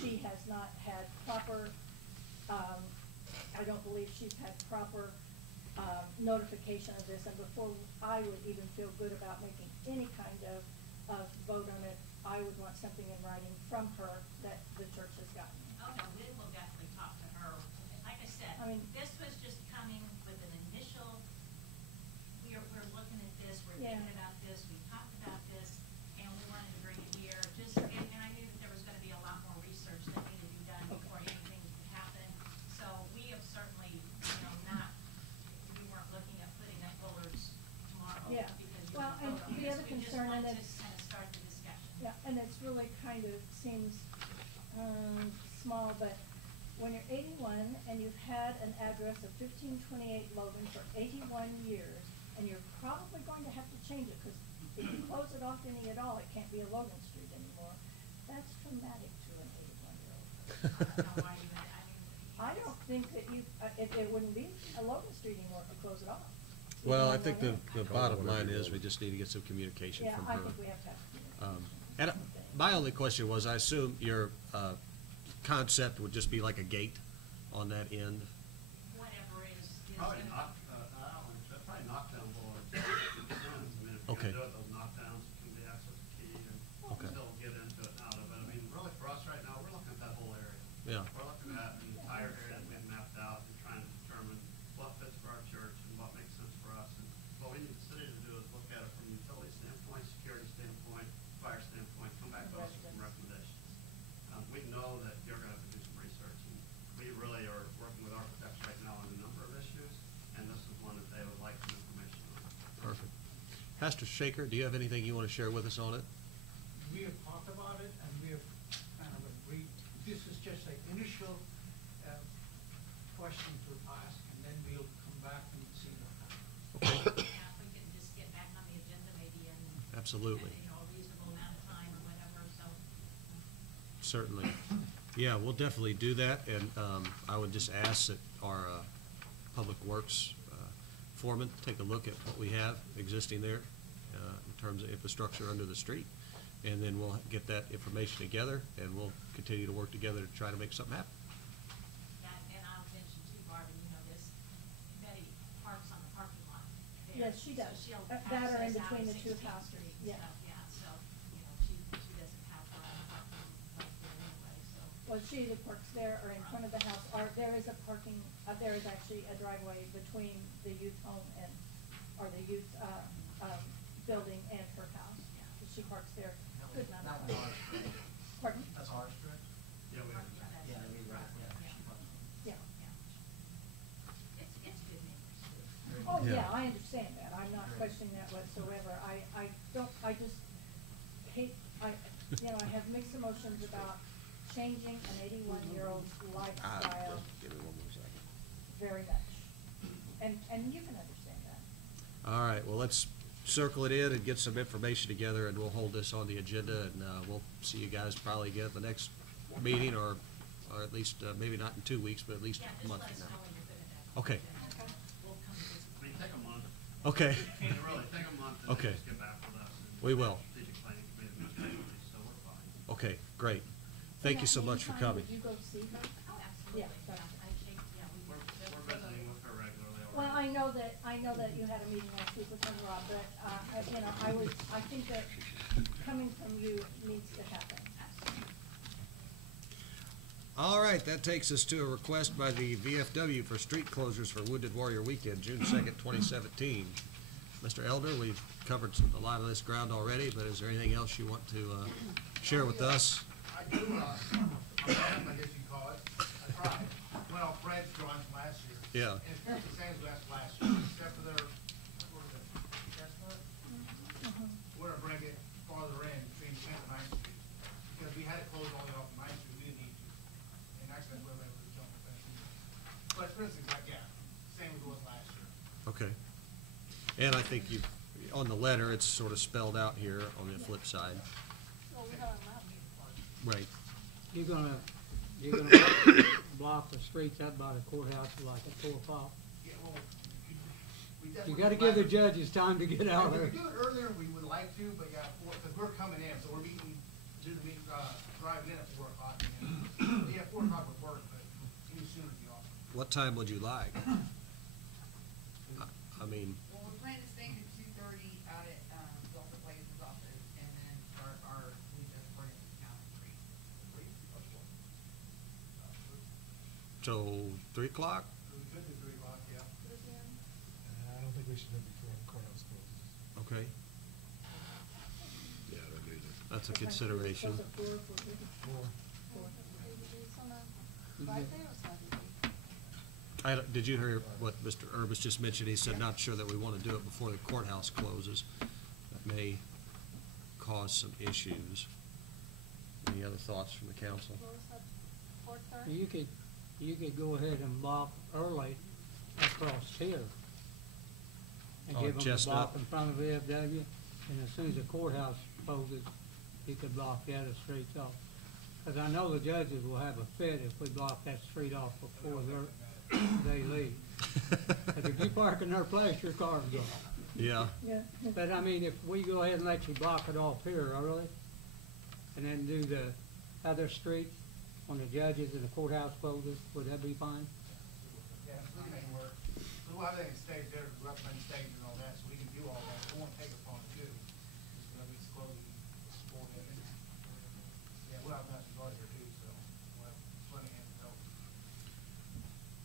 she has not had proper, I don't believe she's had proper notification of this, and before I would even feel good about making any kind of vote on it, I would want something in writing from her that the church has gotten. Oh, no, we will definitely talk to her. Like I said, I mean, this was just coming with an initial, we're looking at this, we're Yeah. thinking about this, we talked about this, and we wanted to bring it here. And I knew that there was gonna be a lot more research that needed to be done before anything could happen. So we have certainly, we weren't looking at putting up bullets tomorrow. Yeah. Because you Well, would and vote on the this. other We just concern, and wanted to it's- kind of start the discussion. Yeah, and it's really kind of seems small, but when you're 81 and you've had an address of 1528 Logan for 81 years, and you're probably going to have to change it, because if you close it off any at all, it can't be a Logan Street anymore. That's traumatic to an 81-year-old. I don't think that it wouldn't be a Logan Street anymore if you close it off. Well, I think the bottom line is we just need to get some communication Yeah, from I her. think we have to have communication. And my only question was, I assume your concept would just be like a gate on that end? Whatever is Probably gonna- probably knockdown boards. I mean, if Okay. you can do it, those knockdowns can be access key and Okay. still get into it and out of it. I mean, really for us right now, we're looking at that whole area. Yeah. We're looking at the entire area that we've mapped out and trying to determine what fits for our church and what makes sense for us. And what we need the city to do is look at it from a utility standpoint, security standpoint, fire standpoint, come back to us with some recommendations. We know that you're gonna have to do some research, and we really are working with architects right now on a number of issues, and this is one that they would like some information on. Perfect. Pastor Shaker, do you have anything you want to share with us on it? We have talked about it, and we have kind of agreed, this is just an initial question to ask, and then we'll come back and see what happens. Yeah, if we can just get back on the agenda maybe in, Absolutely. you know, a reasonable amount of time or whatever, so. Certainly. Yeah, we'll definitely do that, and I would just ask that our Public Works foreman take a look at what we have existing there in terms of infrastructure under the street, and then we'll get that information together, and we'll continue to work together to try to make something happen. Yeah, and I'll mention too, Barbara, you know this, Betty parks on the parking lot there. Yes, she does. So she'll That are in access out between of the two 16th houses. Street and Yeah. stuff, yeah, so, you know, she doesn't have her own parking right there anyway, so. Well, she either parks there or in front of the house, or there is a parking, there is actually a driveway between the youth home and, or the youth, building and her house. She parks there a good amount of time. Pardon? That's ours, correct? Yeah, we are. Yeah, we right, Yeah. It's good neighbors too. Oh, Yeah. yeah, I understand that. I'm not questioning that whatsoever. I don't, I just hate, you know, I have mixed emotions about changing an 81-year-old's lifestyle Give me one more second. very much. And you can understand that. All right, well, let's circle it in and get some information together, and we'll hold this on the agenda, and we'll see you guys probably again at the next meeting, or at least, maybe not in 2 weeks, but at least Yeah, a just month let us from know now. when you're good at that. Okay. We'll come to this. I mean, take a month. Okay. Really, take a month and Okay. just get back with us. And We will. Strategic planning committee meets weekly, so we're fine. Okay, great. Thank you so much for coming. Would you go see her? Oh, absolutely. Yeah, Yeah, gotcha. I think, yeah, we. We're visiting with her regularly already. Well, I know that you had a meeting last week with him, Rob, but, you know, I think that coming from you needs to happen. All right, that takes us to a request by the VFW for street closures for Wounded Warrior Weekend, June 2nd, 2017. Mr. Elder, we've covered a lot of this ground already, but is there anything else you want to share with us? I do, I guess you call it. I tried. Well, Fred's drawings from last year. Yeah. And it's pretty the same as last year, except for their, what was it, chestnut? We're gonna bring it farther in between 10th and 9th Street, because we had it closed all the way off 9th Street, we didn't need to. And actually, we're able to jump the fence. But it's pretty like, yeah, same as it was last year. Okay. And I think you, on the letter, it's sort of spelled out here on the flip side. So we have a map. Right. You're gonna block the streets out by the courthouse like at 4 o'clock. Yeah, well, we You definitely. gotta give the judges time to get out If there. we do it earlier, we would like to, but yeah, because we're coming in, so we're meeting, driving in at 4 o'clock. And, yeah, 4 o'clock would work, but any sooner would be awesome. What time would you like? I mean, Well, we plan to stand at 2:30 out at, Delta Blazers office, and then start our police escort at the county street. so 3 o'clock? We could do 3 o'clock, yeah. I don't think we should do it before the courthouse closes. Okay. Yeah, I don't either. That's a consideration. Was it 4 or 4:30? 4. It's on a Friday or Saturday? Did you hear what Mr. Urbis just mentioned? He said not sure that we want to do it before the courthouse closes. That may cause some issues. Any other thoughts from the council? Close at 4:30? You could go ahead and block early across here. and Oh, give them a Chestnut. block in front of VFW, and as soon as the courthouse closes, you could block the other streets off. Cause I know the judges will have a fit if we block that street off before they leave. But if you park in their place, your car's off. Yeah. Yeah. But I mean, if we go ahead and let you block it off here early, and then do the other streets when the judges and the courthouse closes, would that be fine? Yeah, we can make it work. So we'll have that stage there, recommend stage and all that, so we can do all that. We won't take it upon it too. Just gonna be closing before then. Yeah, we'll have that guard here too, so we'll have plenty of hands to help.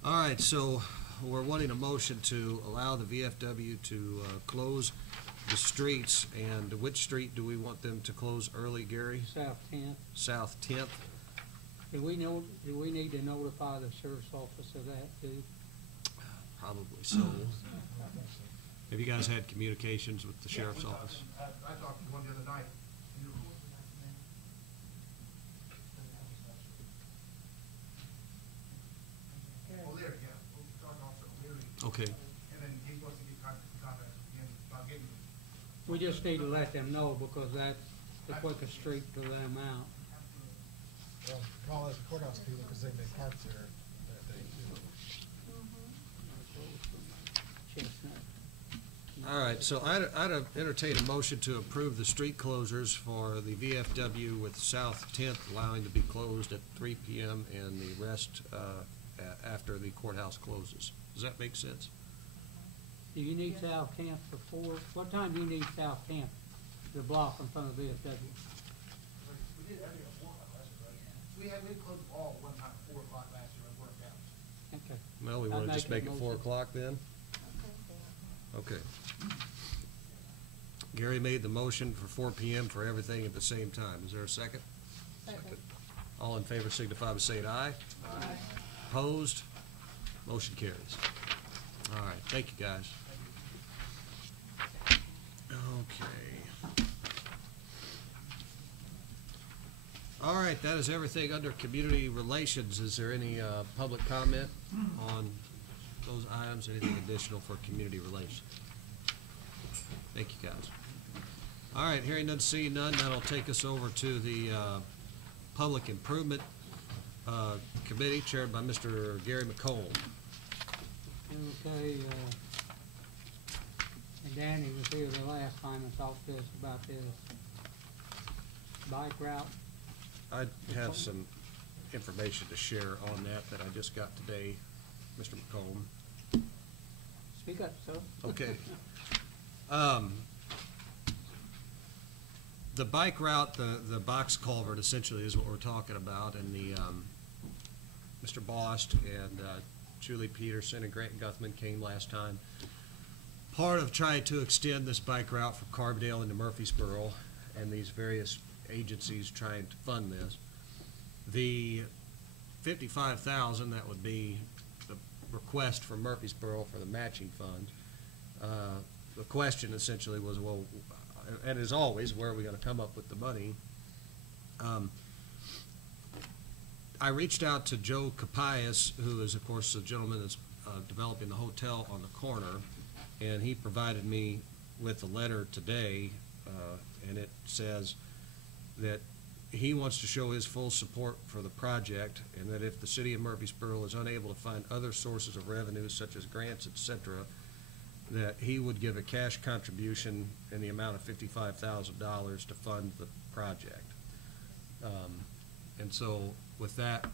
All right, so we're wanting a motion to allow the VFW to close the streets, and which street do we want them to close early, Gary? South 10th. South 10th? Do we need to notify the sheriff's office of that too? Probably so. Have you guys had communications with the sheriff's office? I talked to one the other night. O'Leary, yeah. We'll talk also O'Leary. Okay. And then he wants to get contact again about getting. We just need to let them know because that's the quickest street to let them out. Well, call it the courthouse people, because they make parks there that day too. Chestnut. All right, so I'd entertain a motion to approve the street closures for the VFW with South 10th allowing to be closed at 3 p.m. and the rest after the courthouse closes. Does that make sense? Do you need South 10th for 4? What time do you need South 10th? The block in front of VFW. We did everything at 4 o'clock last year, right? We closed all one time at 4 o'clock last year, it worked out. Okay. Well, we I'd want to just make make that it 4 motion. o'clock then? Okay. Gary made the motion for 4 p.m. for everything at the same time. Is there a second? Second. All in favor signify by saying aye. Aye. Opposed? Motion carries. All right, thank you, guys. Okay. All right, that is everything under community relations. Is there any public comment on those items? Anything additional for community relations? Thank you, guys. All right, hearing none, seeing none, that'll take us over to the Public Improvement Committee chaired by Mr. Gary McComb. Okay, and Danny was here the last time and talked to us about this bike route. I have some information to share on that I just got today, Mr. McComb. Speak up, sir. Okay. The bike route, the box culvert essentially is what we're talking about, and the Mr. Bost and Julie Peterson and Grant Guthman came last time. Part of trying to extend this bike route from Carbondale into Murfreesboro, and these various agencies trying to fund this. The $55,000 that would be the request from Murfreesboro for the matching fund. The question essentially was, well, and as always, where are we going to come up with the money? I reached out to Joe Capias, who is, of course, the gentleman that's developing the hotel on the corner, and he provided me with a letter today, and it says that he wants to show his full support for the project, and that if the city of Murfreesboro is unable to find other sources of revenue, such as grants, etc., that he would give a cash contribution in the amount of $55,000 to fund the project. And so with that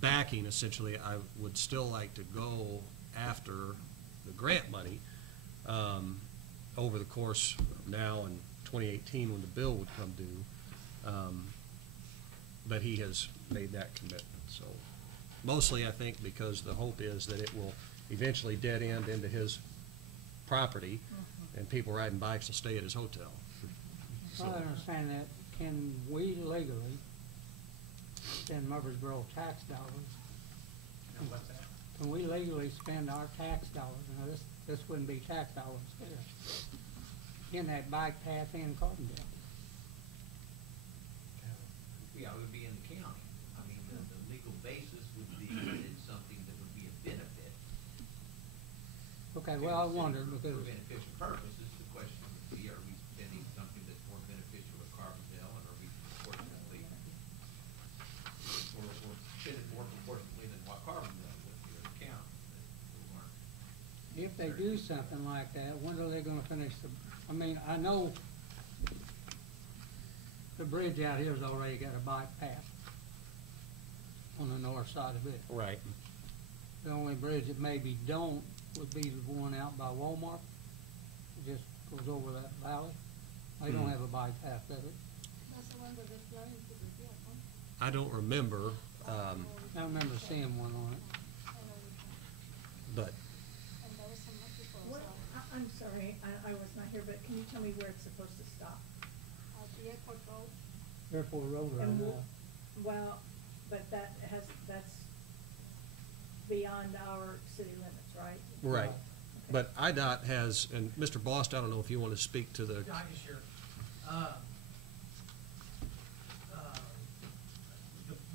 backing, essentially, I would still like to go after the grant money over the course of now and 2018 when the bill would come due. But he has made that commitment. So mostly, I think, because the hope is that it will eventually dead end into his property, and people riding bikes will stay at his hotel. I understand that. Can we legally spend Murfreesboro tax dollars? What's that? Can we legally spend our tax dollars? Now, this wouldn't be tax dollars there. In that bike path in Carbondale. Yeah, it would be in the county. I mean, the legal basis would be that it's something that would be a benefit. Okay, well, I wondered For because, beneficial purposes, the question would be, are we spending something that's more beneficial to Carbondale, and are we proportionately, or spend it more proportionately than what Carbondale would do as a county? We weren't. if they do something like that, when are they gonna finish the, I mean, I know the bridge out here's already got a bike path on the north side of it. Right. The only bridge that maybe don't would be the one out by Walmart. It just goes over that valley. They don't have a bike path, does it? That's the one that they're planning to rebuild, huh? I don't remember, I remember seeing one on it. but And there was some more people, What, I'm sorry, I was not here, but can you tell me where it's supposed to stop? the airport road. Airport Road right And now. well, but that's beyond our city limits, right? right. But IDOT has, and Mr. Bost, I don't know if you want to speak to the. Yeah, I can share.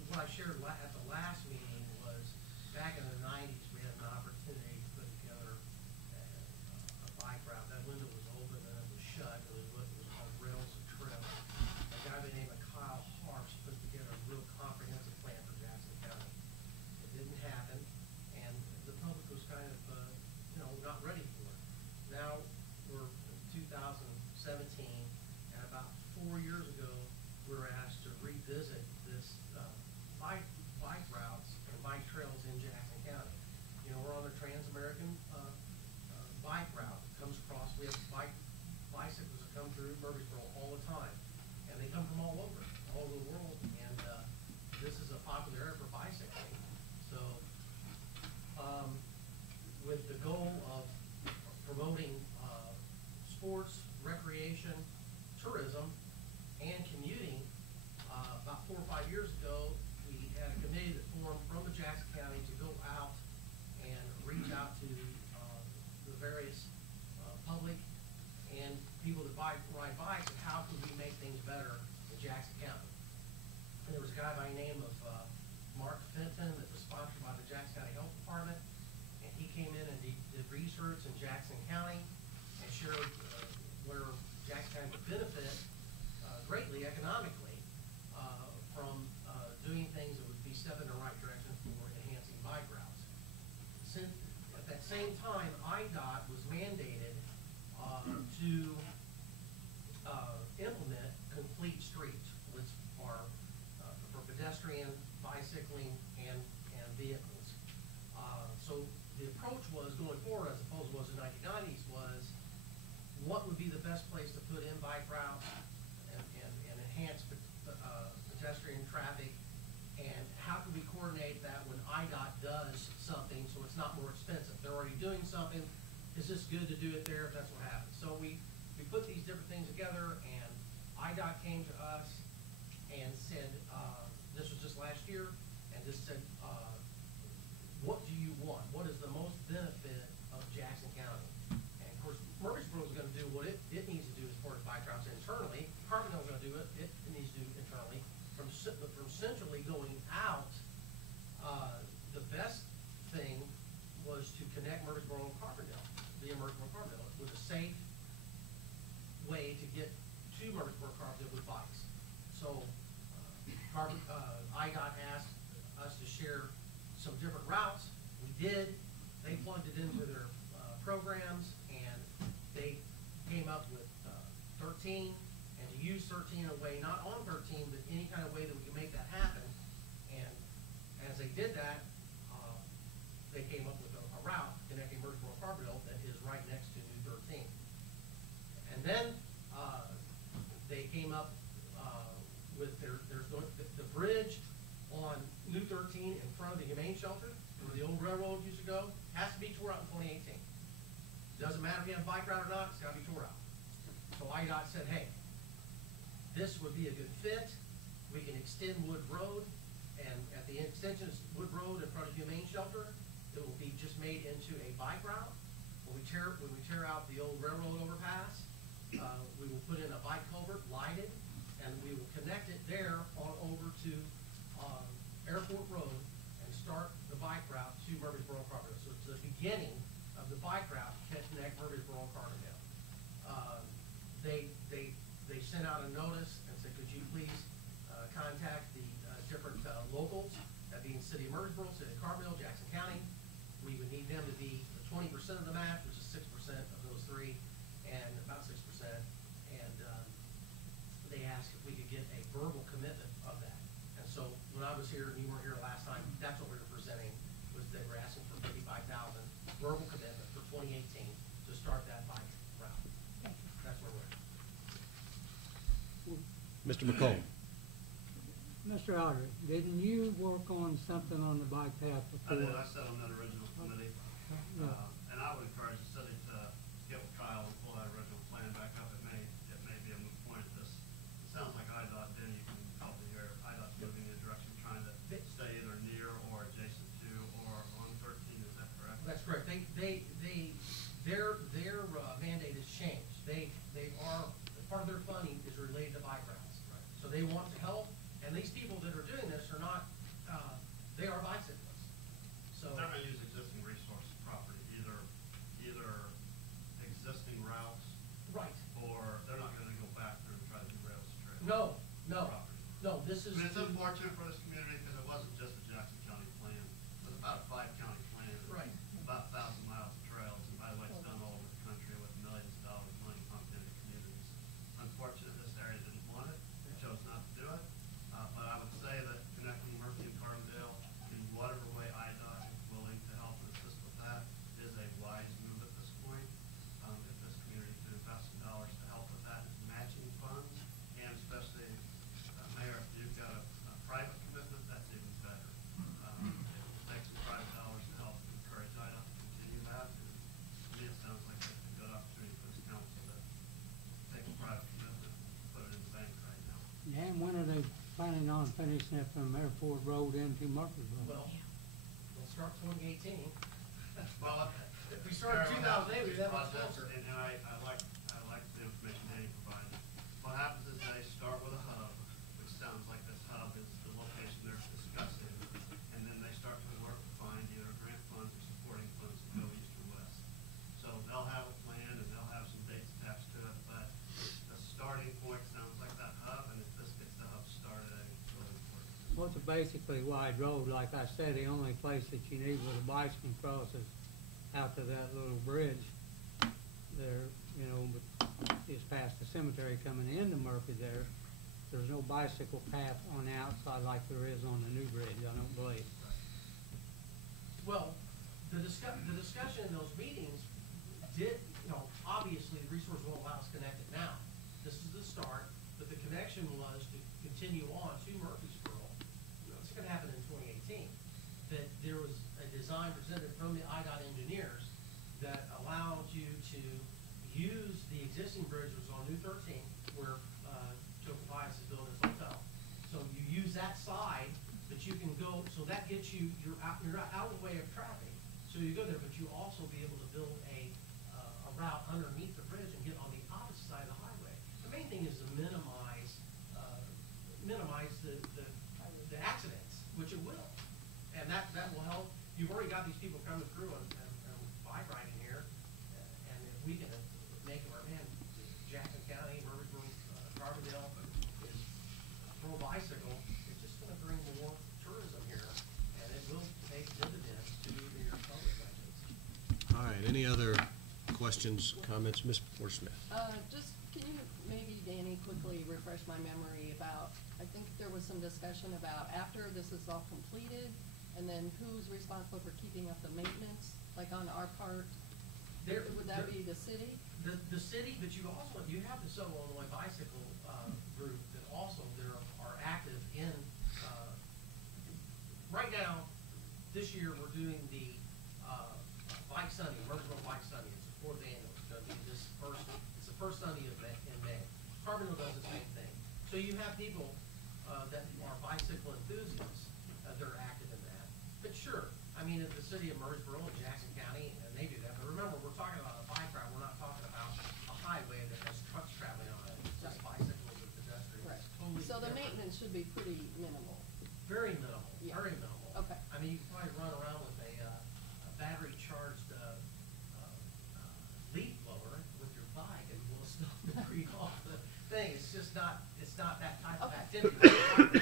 What I shared at the last meeting was, back in the nineties, we had an opportunity to put together a bike route. That window was open and it was shut. It was called Rails of Trip. A guy by the name of Kyle Harps put together a real comprehensive plan for Jackson County. It didn't happen, and the public was kind of, not ready for it. Now, we're in 2017, and about 4 years ago, we were asked to revisit this bike routes and bike trails in Jackson County. We're on the Trans-American bike route that comes across. We have bicycles that come through Murfreesboro all the time, and they come from all over the world. And this is a popular area for bicycling. So, with the goal of promoting sports, recreation, tourism, and commuting, about 4 or 5 years ago, we had a committee that formed from the Jackson County to go out and reach out to the various public and people that ride bikes, and how could we make things better in Jackson County. And there was a guy by the name of Mark Fenton that was sponsored by the Jackson County Health Department, and he came in and did research in Jackson County and showed where Jackson County would benefit greatly economically from doing things that would be step in the right direction for enhancing bike routes. At that same time, IDOT was mandated to implement complete streets, which are for pedestrian, bicycling, and vehicles. So the approach was going forward, as opposed to was in the 1990s, was what would be the best place to put in bike routes and enhance pedestrian traffic, and how can we coordinate that when IDOT does something so it's not more expensive? They're already doing something. Is this good to do it there if that's what happens? So we put these different things together, and IDOT came to us and said, this was just last year, and just said, what do you want? What is the most benefit of Jackson County? And of course, Murfreesboro is going to do what it needs to do as far as bike routes internally. Carbondale is going to do it needs to do internally. From centrally going out, the best thing was to connect Murfreesboro and Carbondale, via Murfreesboro and Carbondale, with a safe way to get to Murfreesboro and Carbondale with bikes. So IDOT asked us to share some different routes. We did. They plugged it into their programs, and they came up with 13, and to use 13 in a way, not on 13, but any kind of way that we can make that happen. And as they did that, they came up with a route connecting Murfreesboro and Carbondale that is right next to New 13. And then they came up with the bridge on New 13 in front of the Humane Shelter, where the old railroad used to go, has to be tore out in 2018. Doesn't matter if you have a bike route or not, it's got to be tore out. So IDOT said, hey, this would be a good fit. We can extend Wood Road, and at the extension of Wood Road in front of Humane Shelter, it will be just made into a bike route. When we tear out the old railroad overpass, we will put in a bike culvert, lighted, and we will connect it there on over to Airport Road and start the bike route to Murfreesboro and Carbondale. So it's the beginning of the bike route locals, that being City of Murfreesboro, City of Carbondale, Jackson County. We would need them to be 20% of the match, which is 6% of those three, and about 6%. And they asked if we could get a verbal commitment of that. And so when I was here, and you weren't here last time, that's what we were presenting, was they were asking for 55,000 verbal commitment for 2018 to start that bike route. That's where we're at. Mr. McComb. Mr. Aldridge, didn't you work on something on the bike path I before? did, I sat on that original committee, Yeah. and I would encourage the city to get with Kyle and pull that original plan back up. It may be a moot point at this. It sounds like IDOT, then you can help me here, IDOT's moving in the direction of trying to stay either near or adjacent to or on 13, is that correct? That's correct. Their mandate has changed. They are, part of their funding is related to bike routes. Right. So they want to help, and these people that are doing this are not, they are bicyclists. So. They're gonna use existing resource property, either existing routes. Right. Or they're not gonna go back there and try to derail this trail. No, Property. no, this is. I mean, it's unfortunate for this community because it wasn't just a Jackson County plan. It was about a 5-county plan. Right. About 1,000 miles of trails. And by the way, it's done all over the country with millions of dollars of money pumped into communities. Unfortunate this area didn't want it. It chose not to do it. But I would say that connecting Murphy and Carbondale in whatever way IDOT is willing to help and assist with that is a wise move at this point. If this community could invest some dollars to help with that, matching funds, and especially, Mayor, if you've got a private commitment, that's even better. It will take some private dollars to help encourage IDOT to continue that. And to me, it sounds like a good opportunity for this council to take a private commitment, put it in the bank right now. And when are they planning on finishing it from Airport Road into Murfreesboro? Well, we'll start 2018. Well, If we started 2008, we'd have a projects, closer. and I like the information Danny provided. What happens is they start with a hub, which sounds like this hub is the location they're discussing, and then they start to work to find either grant funds or supporting funds to go east or west. So they'll have a plan and they'll have some dates attached to it, but the starting point sounds like that hub, and if this gets the hub started, I think it's really important. Well, it's a basically wide road. Like I said, the only place that you need where the bikes can cross is out to that little bridge there, you know, but it's past the cemetery coming into Murphy there. There's no bicycle path on the outside like there is on the new bridge, I don't believe. Well, the discussion in those meetings did, you know, obviously the resource won't allow us connected now. This is the start, but the connection was to continue on to Murfreesboro. It's gonna happen in 2018. That there was a design presented from the IDOT engineers that allowed you to use the existing bridge, which was on New 13, where Tobias is building his hotel. So you use that side, but you can go, so that gets you, you're not out of the way of traffic. So you go there, but you also be able to build a route underneath the bridge and get on the opposite side of the highway. The main thing is to minimize the accidents, which it will. And that will help. You've already got these people coming through and bike riding here, and if we can make them, man, Jackson County, Murfreesboro, Carbondale is pro-bicycle, it's just gonna bring more tourism here, and it will pay dividends to your public budgets. All right, any other questions, comments? Ms. Smith? Just, can you maybe, Danny, quickly refresh my memory about, I think there was some discussion about after this is all completed, and then who's responsible for keeping up the maintenance, like on our part? Would that be the city? The city, but you have the Southern Illinois Bicycle group that also are active in, right now, this year, we're doing the Bike Sunday, Murfreesboro Bike Sunday. It's the 4th annual. It's gonna be it's the first Sunday in May. Carbondale does the same thing. So you have people that are bicycle enthusiasts that are active in that. But sure, I mean, if the city of Murfreesboro and Jackson County, and they do that, but remember, we're talking about a bike route, we're not talking about a highway that has trucks traveling on it, it's just bicycles and pedestrians. Right. It's totally So the different. maintenance should be pretty minimal. Very minimal, Yeah. very minimal. Okay. I mean, you can probably run around with a battery-charged leaf blower with your bike and blow stuff debris off the thing. It's just not, it's not that type of Okay. activity.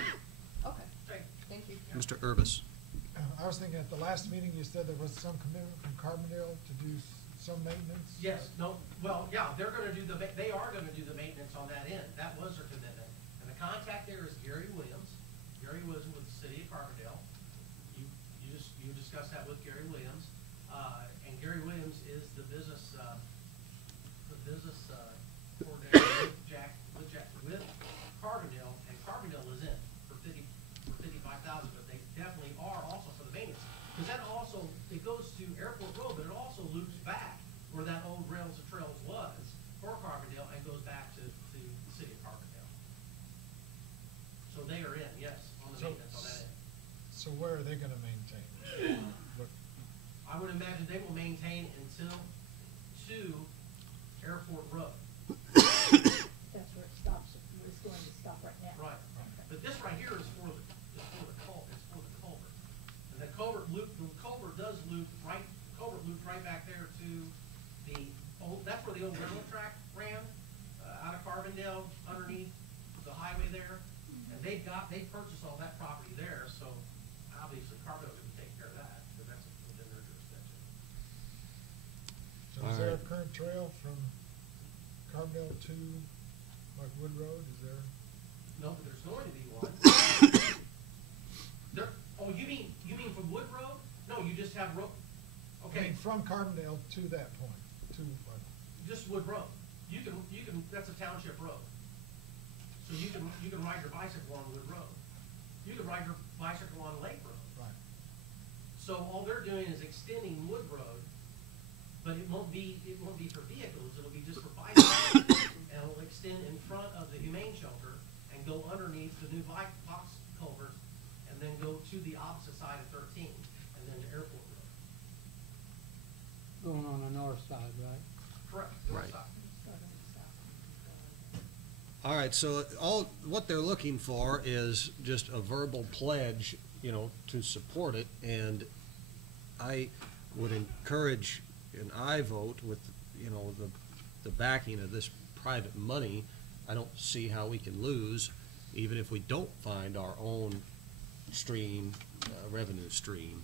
Okay, Okay. thank you. Urbis. I was thinking at the last meeting, you said there was some commitment from Carbondale to do some maintenance? Yes, no, well, yeah, they are gonna do the maintenance on that end. That was their commitment. And the contact there is Gary Williams. Gary was with the city of Carbondale. You discussed that with Gary Williams. And Gary Williams is the business coordinator with Carbondale, and Carbondale is in for $55,000, but they definitely are also for the maintenance. Because that also, it goes to Airport Road, but it also loops back where that old Rails and Trails was for Carbondale and goes back to the city of Carbondale. So they are in, yes, on the maintenance on that end. So where are they gonna maintain? I would imagine they will maintain until to Airport Road. That's where it stops, where it's going to stop right now. Right. But this right here is for the culvert. And the culvert does loop right back there to the old, that's where the old railroad track ran, out of Carbondale, underneath the highway there. And they purchased all that property there, so obviously Carbondale is gonna take care of that, because that's within their jurisdiction. So is there a current trail from Carbondale to like Wood Road, is there? No, but there's going to be one. Oh, you mean from Wood Road? No, you just have road, I okay. mean, from Carbondale to that point, to, Just Wood Road. You can, that's a township road. So you can ride your bicycle on Wood Road. You can ride your bicycle on Lake Road. right. So all they're doing is extending Wood Road, but it won't be for vehicles, it'll be just for bicycles. And it'll extend in front of the Humane Shelter and go underneath the new box culvert, and then go to the opposite side of 13, and then to Airport Road. Going on the north side, right? Correct. Right. All right, so what they're looking for is just a verbal pledge, to support it, and I would encourage an aye vote with, the backing of this private money. I don't see how we can lose, even if we don't find our own revenue stream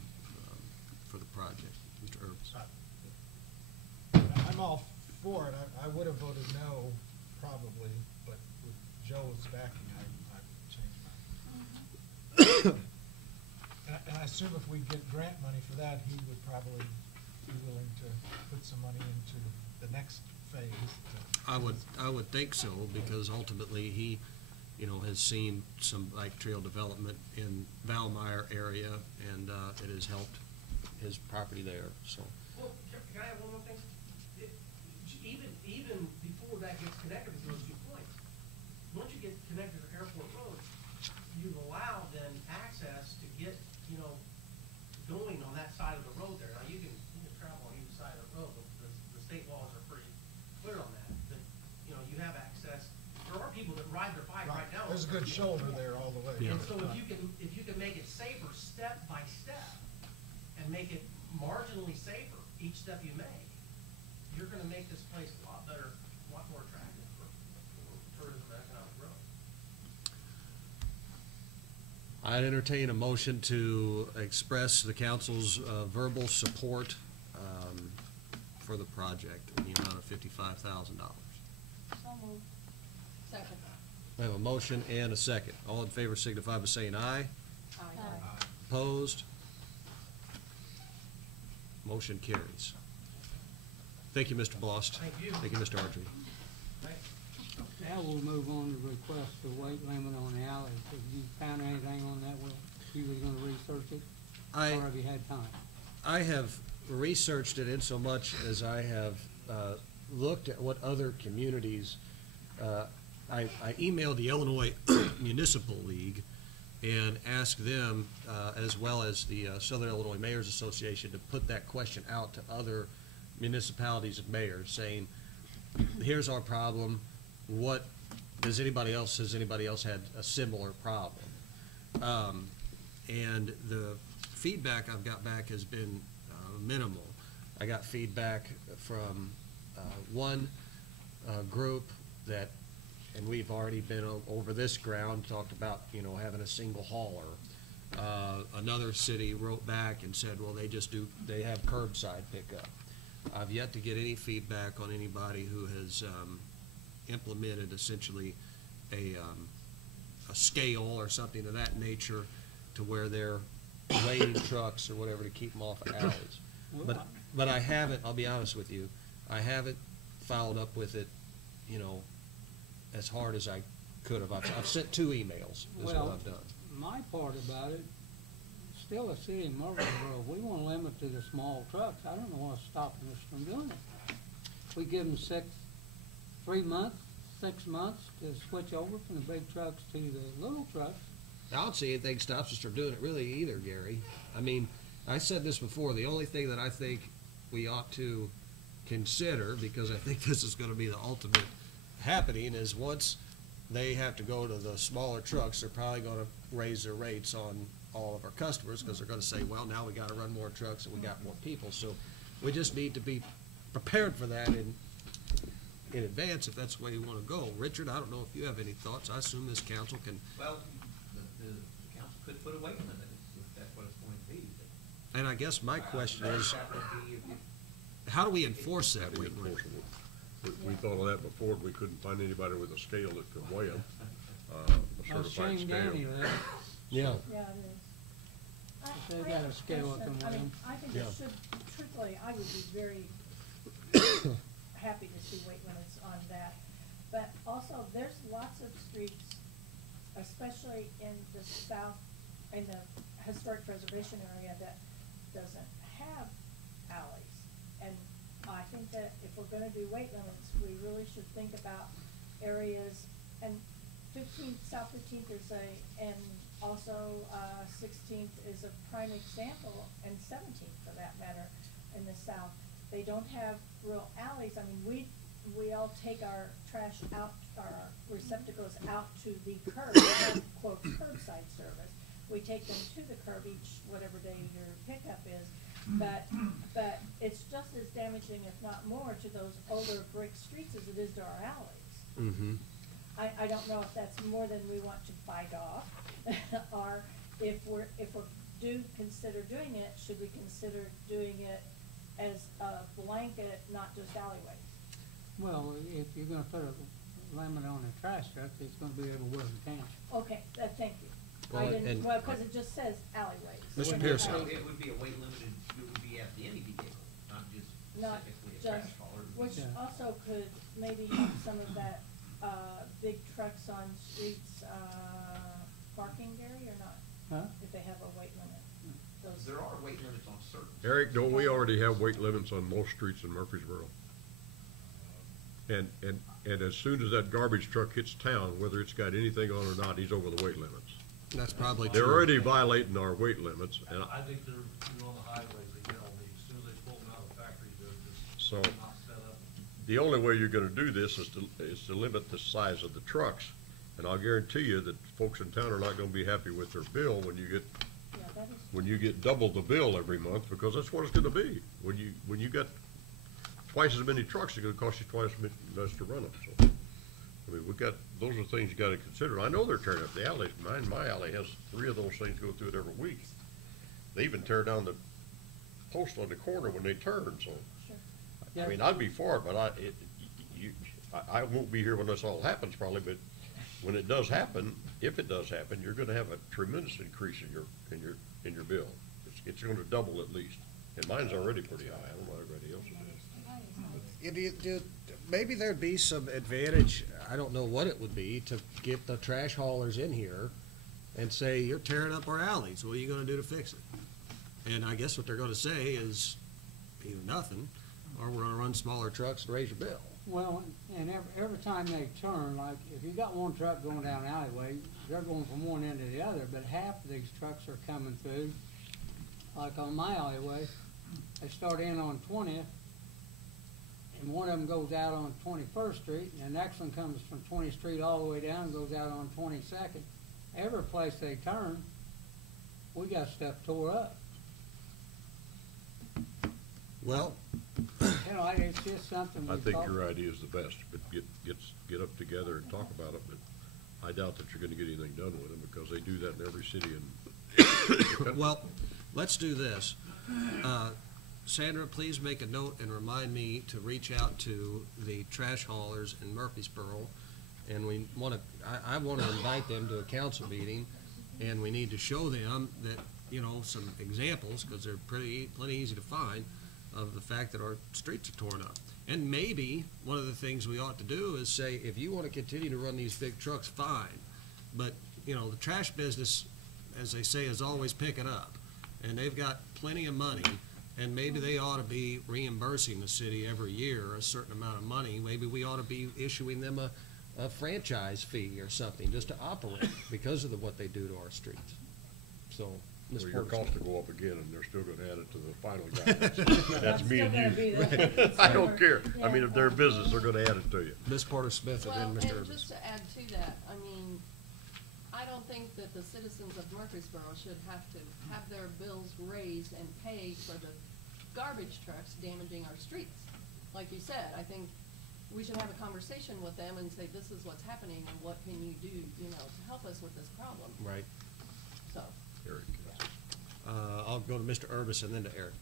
for the project. Mr. Urbis. I'm all for it. I would have voted no, probably, but with Joe's backing, I changed my. And I assume if we get grant money for that, he would probably be willing to put some money into the next phase. I would think so, because ultimately he, has seen some bike trail development in Valmeyer area, and it has helped his property there, so. Well, can I have one more thing? Even before that gets connected with those 2 points, once you get connected to Airport Road, you allow then access to get, going on that side of the road there. Now, you can travel on either side of the road, but the state laws are pretty clear on that, you have access. There are people that ride their bike right now. There's a good shoulder there all the way. Yeah. And so if you can make it safer step by step, and make it marginally safer each step you make, you're gonna make this place a lot better, a lot more attractive for tourism and economic growth. I'd entertain a motion to express the council's verbal support for the project in the amount of $55,000. So moved. Second. We have a motion and a second. All in favor signify by saying aye. Aye. Opposed? Motion carries. Thank you, Mr. Blost. Thank you. Thank you, Mr. Ardrey. Now we'll move on to request the weight limit on the alleys. Have you found anything on that, Will? You was gonna research it? Or have you had time? I have researched it in so much as I have looked at what other communities, I emailed the Illinois Municipal League and asked them, as well as the Southern Illinois Mayors Association, to put that question out to other municipalities and mayors, saying, here's our problem. Has anybody else had a similar problem? And the feedback I've got back has been minimal. I got feedback from one group that, and we've already been over this ground, talked about, having a single hauler. Another city wrote back and said, well, they have curbside pickup. I've yet to get any feedback on anybody who has implemented essentially a scale or something of that nature to where they're weighing trucks or whatever to keep them off of alleys. But I haven't, I'll be honest with you, I haven't followed up with it, you know, as hard as I could have. I've sent 2 emails, is what I've done. My part about it, still a city in Murfreesboro, we want to limit to the small trucks. I don't know what's stopping us from doing it. We give them 3 months, 6 months to switch over from the big trucks to the little trucks. I don't see anything stops us from doing it really either, Gary. I mean, I said this before, the only thing that I think we ought to consider, because I think this is going to be the ultimate happening, is once they have to go to the smaller trucks, they're probably going to raise their rates on all of our customers, because they're going to say, well, now we got to run more trucks and we got more people. So we just need to be prepared for that in advance if that's the way you want to go. Richard, I don't know if you have any thoughts. I assume this council can. Well, the council could put a weight limit if that's what it's going to be. But And I guess my question is, how do we enforce that weight limit? We thought of that before, and we couldn't find anybody with a scale that could weigh them, a certified scale. Yeah. Yeah, it is. They got a scale that can I weigh mean, 'em. I think Yeah. it should, truthfully, I would be very happy to see weight limits on that. But also, there's lots of streets, especially in the south, in the historic preservation area, that doesn't have alleys. And I think that if we're gonna do weight limits, we really should think about areas, and 15th, South 15th is and also 16th is a prime example, and 17th for that matter, in the south. They don't have real alleys. I mean, we all take our trash out, our receptacles out to the curb. We have, quote, curbside service. We take them to the curb each, whatever day your pickup is. But it's just as damaging, if not more, to those older brick streets as it is to our alleys. Mm-hmm. I don't know if that's more than we want to bite off, or if we do consider doing it, should we consider doing it as a blanket, not just alleyways? Well, if you're gonna put a limit on a trash truck, it's gonna be everywhere in town. Okay, thank you. Well, I didn't, and- well, because it just says alleyways. Mr. And Pearson. So it would be a weight limit, and it would be at any vehicle, not just Not specifically a trash just, hauler. which Yeah. also could maybe have some of that, big trucks on streets, parking, Gary, or not? Huh? If they have a weight limit. Those, There are weight limits on certain. Eric, don't we already have weight limits on most streets in Murfreesboro? And as soon as that garbage truck hits town, whether it's got anything on or not, he's over the weight limits. That's probably They're true. already violating our weight limits, and I think they're, on the highways, they get on these, as soon as they pull them out of the factory, they're just so not set up. the only way you're gonna do this is to limit the size of the trucks. And I'll guarantee you that folks in town are not gonna be happy with their bill when you get double the bill every month, because that's what it's gonna be. When you got twice as many trucks, it's gonna cost you twice as much to run them, so. I mean, those are things you gotta consider. I know they're tearing up the alleys. My alley has 3 of those things go through it every week. They even tear down the post on the corner when they turn, so. I mean, I'd be for it, but I won't be here when this all happens probably, but when it does happen, if it does happen, you're gonna have a tremendous increase in your bill. It's gonna double at least. And mine's already pretty high. I don't know how everybody else's is. Maybe there'd be some advantage, I don't know what it would be, to get the trash haulers in here and say, you're tearing up our alleys, what are you gonna do to fix it? And I guess what they're gonna say is either nothing, or we're gonna run smaller trucks and raise your bill. Well, and every time they turn, like, if you got one truck going down an alleyway, they're going from one end to the other, but half of these trucks are coming through, like on my alleyway, they start in on 20th, and one of them goes out on 21st Street, and the next one comes from 20th Street all the way down and goes out on 22nd. Every place they turn, we got stuff tore up. Well, you know, it's just something we I think thought- your idea is the best, but get up together and talk about it, but I doubt that you're gonna get anything done with them, because they do that in every city in Well, let's do this. Sandra, please make a note and remind me to reach out to the trash haulers in Murfreesboro. And we want to, I want to invite them to a council meeting, and we need to show them that, you know, some examples, because they're plenty easy to find, of the fact that our streets are torn up. And maybe one of the things we ought to do is say, if you want to continue to run these big trucks, fine. But, you know, the trash business, as they say, is always picking up. And they've got plenty of money, and maybe they ought to be reimbursing the city every year a certain amount of money. Maybe we ought to be issuing them a franchise fee or something just to operate because of what they do to our streets. So, Ms. Well, your Porter. cost will go up again, and they're still gonna add it to the final guidelines. That's me Still gonna and be you. the I don't care. consumer. I mean, if they're a business, they're gonna add it to you. Ms. Porter Smith Well, and then Mr. and Urbis. just to add to that, I mean, I don't think that the citizens of Murfreesboro should have to have their bills raised and pay for the garbage trucks damaging our streets. Like you said, I think we should have a conversation with them and say, this is what's happening and what can you do, you know, to help us with this problem. Right. So. Eric. I'll go to Mr. Urbis and then to Eric.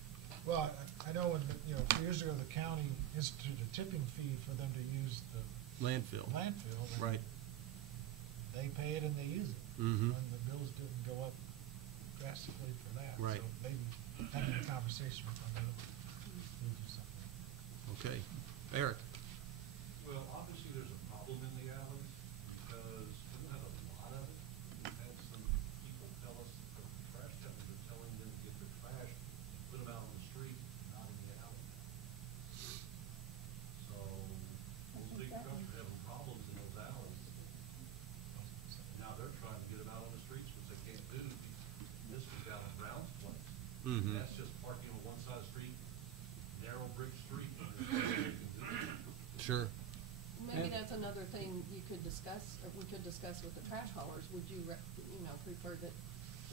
Well, I know when, you know, a few years ago, the county instituted a tipping fee for them to use the Landfill. landfill. and Right. They pay it and they use it. Mhm. And the bills didn't go up drastically for that. Right. So maybe having a conversation with them will do something. Okay. Eric. Well, obviously, there's a problem in the alleys, because we don't have a lot of it. We've had some people tell us that the trash companies are telling them to get their trash, put them out on the street, not in the alley. So, those big trucks are having problems in those alleys. Now they're trying to get them out on the streets, which they can't do. This was down at Brown's place. Mhm. That's just parking on one side of the street, narrow brick street, and there's nothing they can do. Sure. Maybe that's another thing you could discuss, or we could discuss with the trash haulers. Would you, you know, prefer that,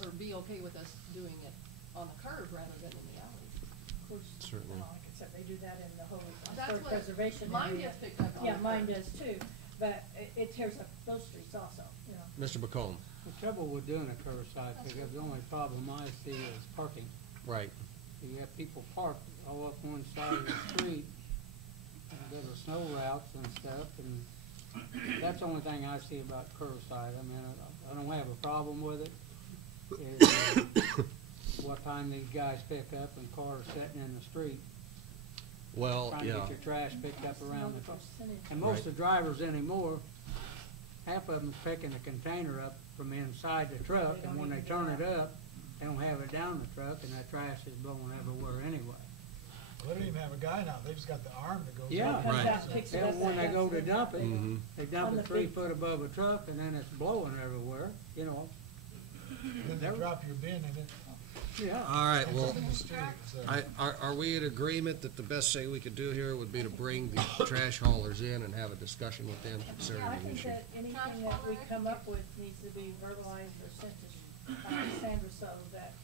or be okay with us doing it on the curb rather than in the alley? Of course, Certainly. like I said, they do that in the whole That's historic what preservation mine area. gets picked up on Yeah, the mine curb. does too, but it tears up those streets also, you know. Mr. McComb. The trouble with doing a curbside pickup, the only problem I see is parking. Right. You have people parked all up one side of the street, and there are snow routes and stuff, and that's the only thing I see about curbside. I mean, I don't have a problem with it. Is what time these guys pick up and cars sitting in the street. Well, Trying to yeah. get your trash picked up around the, Percentage. and most Right. of the drivers anymore, half of them's picking the container up from inside the truck, and when they turn it up, they don't have it down the truck, and that trash is blowing everywhere anyway. Well, they don't even have a guy now. They've just got the arm that goes Yeah. up. Comes Right. out, picks it up, And when they and go to that's it. dump it, Mhm. they dump On it the 3 foot above a truck, and then it's blowing everywhere, you know. Then they drop your bin in it. Yeah. All right, ends well, up in the street, so. are we in agreement that the best thing we could do here would be to bring the trash haulers in and have a discussion with them Yeah, I concerning the think issue? that anything that we come up with needs to be verbalized or sent to Sandra so that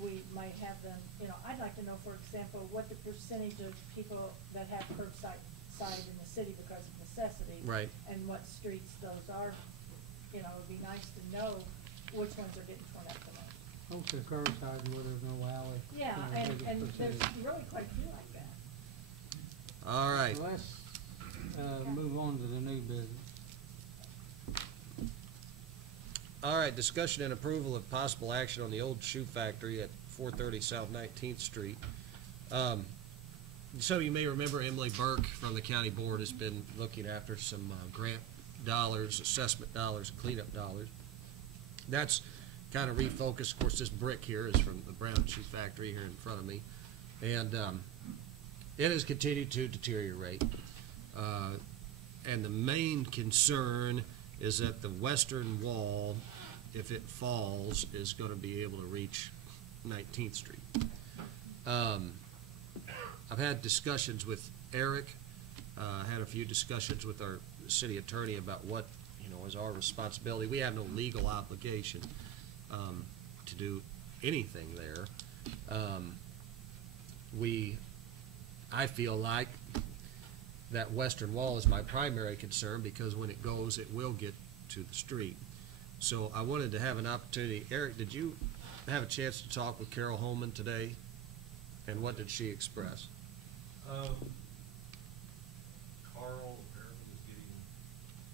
we might have them, you know, I'd like to know, for example, what the percentage of people that have curbside in the city because of necessity. Right. And what streets those are, you know, it'd be nice to know which ones are getting torn up the most. Most of the curbsides where there's no alley. Yeah, you know, and biggest there's percentage. really quite a few like that. All right. So let's, move on to the new business. All right, discussion and approval of possible action on the old shoe factory at 430 South 19th Street. Some of you may remember Emily Burke from the county board has been looking after some grant dollars, assessment dollars, cleanup dollars. That's kind of refocused. Of course, this brick here is from the Brown Shoe Factory here in front of me. And it has continued to deteriorate. And the main concern is that the western wall, if it falls, is going to be able to reach 19th Street. I've had discussions with Eric, had a few discussions with our city attorney about what, you know, is our responsibility. We have no legal obligation to do anything there. I feel like that western wall is my primary concern because when it goes, it will get to the street. So I wanted to have an opportunity. Eric, did you have a chance to talk with Carol Holman today? And what did she express? Carl apparently is getting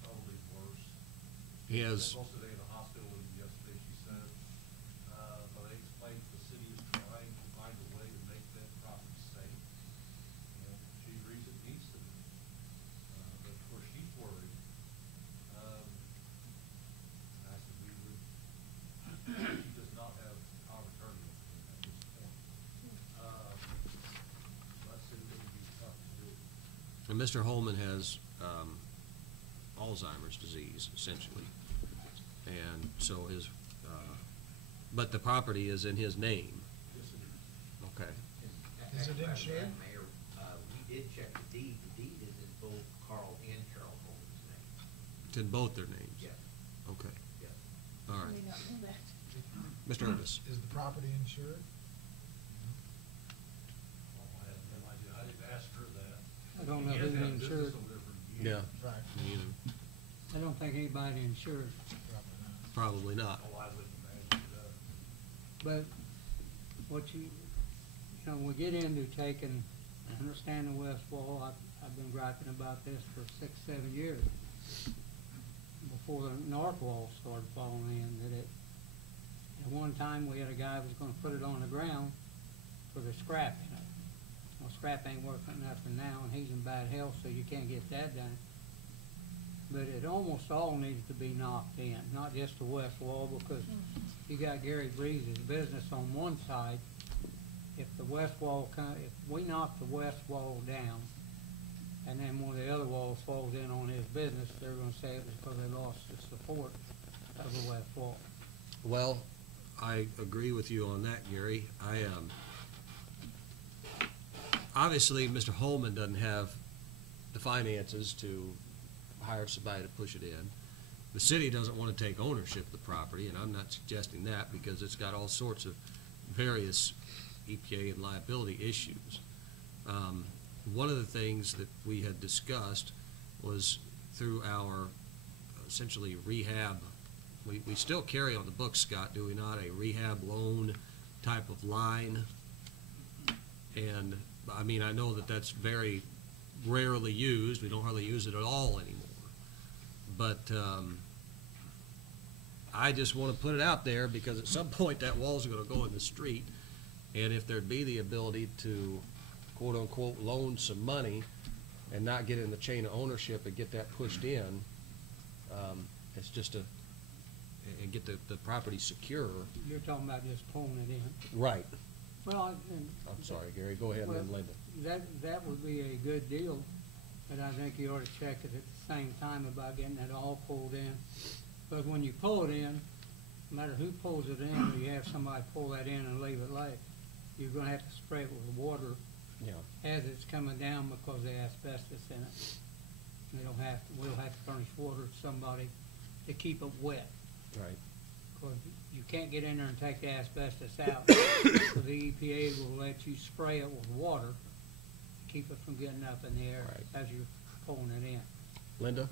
probably worse. He has, Most of the day in the hospital, and yesterday she said, but I explained the city is trying to find a way to make that property safe. And she agrees it needs to be. But of course, she's worried. I said we would, she does not have our attorney at this point. I said it would be tough to do. and Mr. Holman has Alzheimer's disease, essentially. And so his, but the property is in his name. Yes, it is. Okay. Is it insured? Mayor, we did check the deed. The deed is in both Carl and Carol Holman's name. It's in both their names? Yes. Okay. Yes. All May right. not know that. Mr. Ernest? Is the property insured? Oh, I have no idea. I didn't ask her that. I don't know He has who's had business insured. over there for years. Yeah. Right. Me either. I don't think anybody insured, Probably Probably not. not. Oh, I wouldn't imagine that. but what you know, we get into taking, I understand the west wall, I've been griping about this for 6, 7 years. Before the north wall started falling in, that it, at one time we had a guy who was gonna put it on the ground for the scrap in it. Well, scrap ain't worth nothing now, and he's in bad health, so you can't get that done. But it almost all needed to be knocked in, not just the west wall, because you got Gary Breeze's business on one side. If the west wall if we knock the west wall down, and then one of the other walls falls in on his business, they're gonna say it was because they lost the support of the west wall. Well, I agree with you on that, Gary. Obviously, Mr. Holman doesn't have the finances to hire somebody to push it in. The city doesn't want to take ownership of the property, and I'm not suggesting that because it's got all sorts of various EPA and liability issues. One of the things that we had discussed was through our essentially rehab, we still carry on the books, Scott, do we not, a rehab loan type of line? And, I mean, I know that that's very rarely used. We don't hardly use it at all anymore. But I just want to put it out there because at some point that wall's going to go in the street. And if there'd be the ability to, quote unquote, loan some money and not get in the chain of ownership and get that pushed in, it's just and get the property secure. You're talking about just pulling it in. Right. Well, I'm sorry, Gary, go ahead and then Linda. That would be a good deal, but I think you ought to check it at the same time about getting it all pulled in. But when you pull it in, no matter who pulls it in, or you have somebody pull that in and leave it lay, you're gonna have to spray it with water Yeah. as it's coming down because there's asbestos in it. We'll have to furnish water to somebody to keep it wet. Right. Because you can't get in there and take the asbestos out. So the EPA will let you spray it with water to keep it from getting up in the air as you're pulling it in. Linda?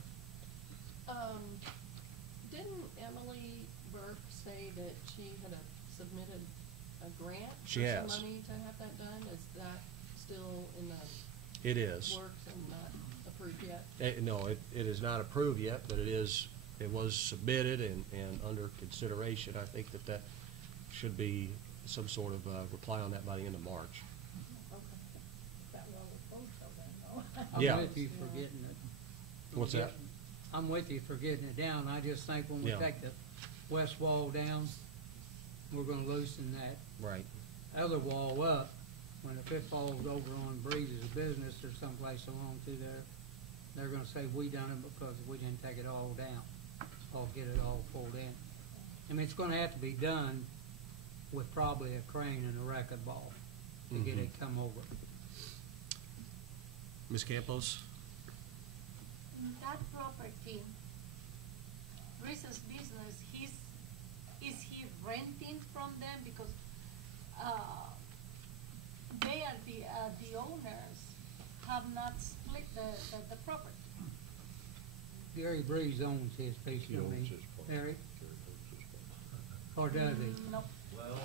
Didn't Emily Burke say that she had submitted a grant She for has. some money to have that done? Is that still in the It is. works and not approved yet? No, it is not approved yet, but it was submitted and under consideration. I think that should be some sort of reply on that by the end of March. That wall was closed till then, though. I'm Yeah. with you for getting it. What's that? I'm with you for getting it down. I just think when we Yeah. take the west wall down, we're gonna loosen that Right. other wall up. When if it falls over on Breeze's business or someplace along through there, they're gonna say we done it because we didn't take it all down, or get it all pulled in. I mean, it's gonna have to be done with probably a crane and a wrecking ball to get it come over. Ms. Campos? That property, Reese's business, is he renting from them? Because they are the owners, have not split the property. Gary Breeze owns his piece, He don't owns he? his part. Gary? Or does he? Nope. Well,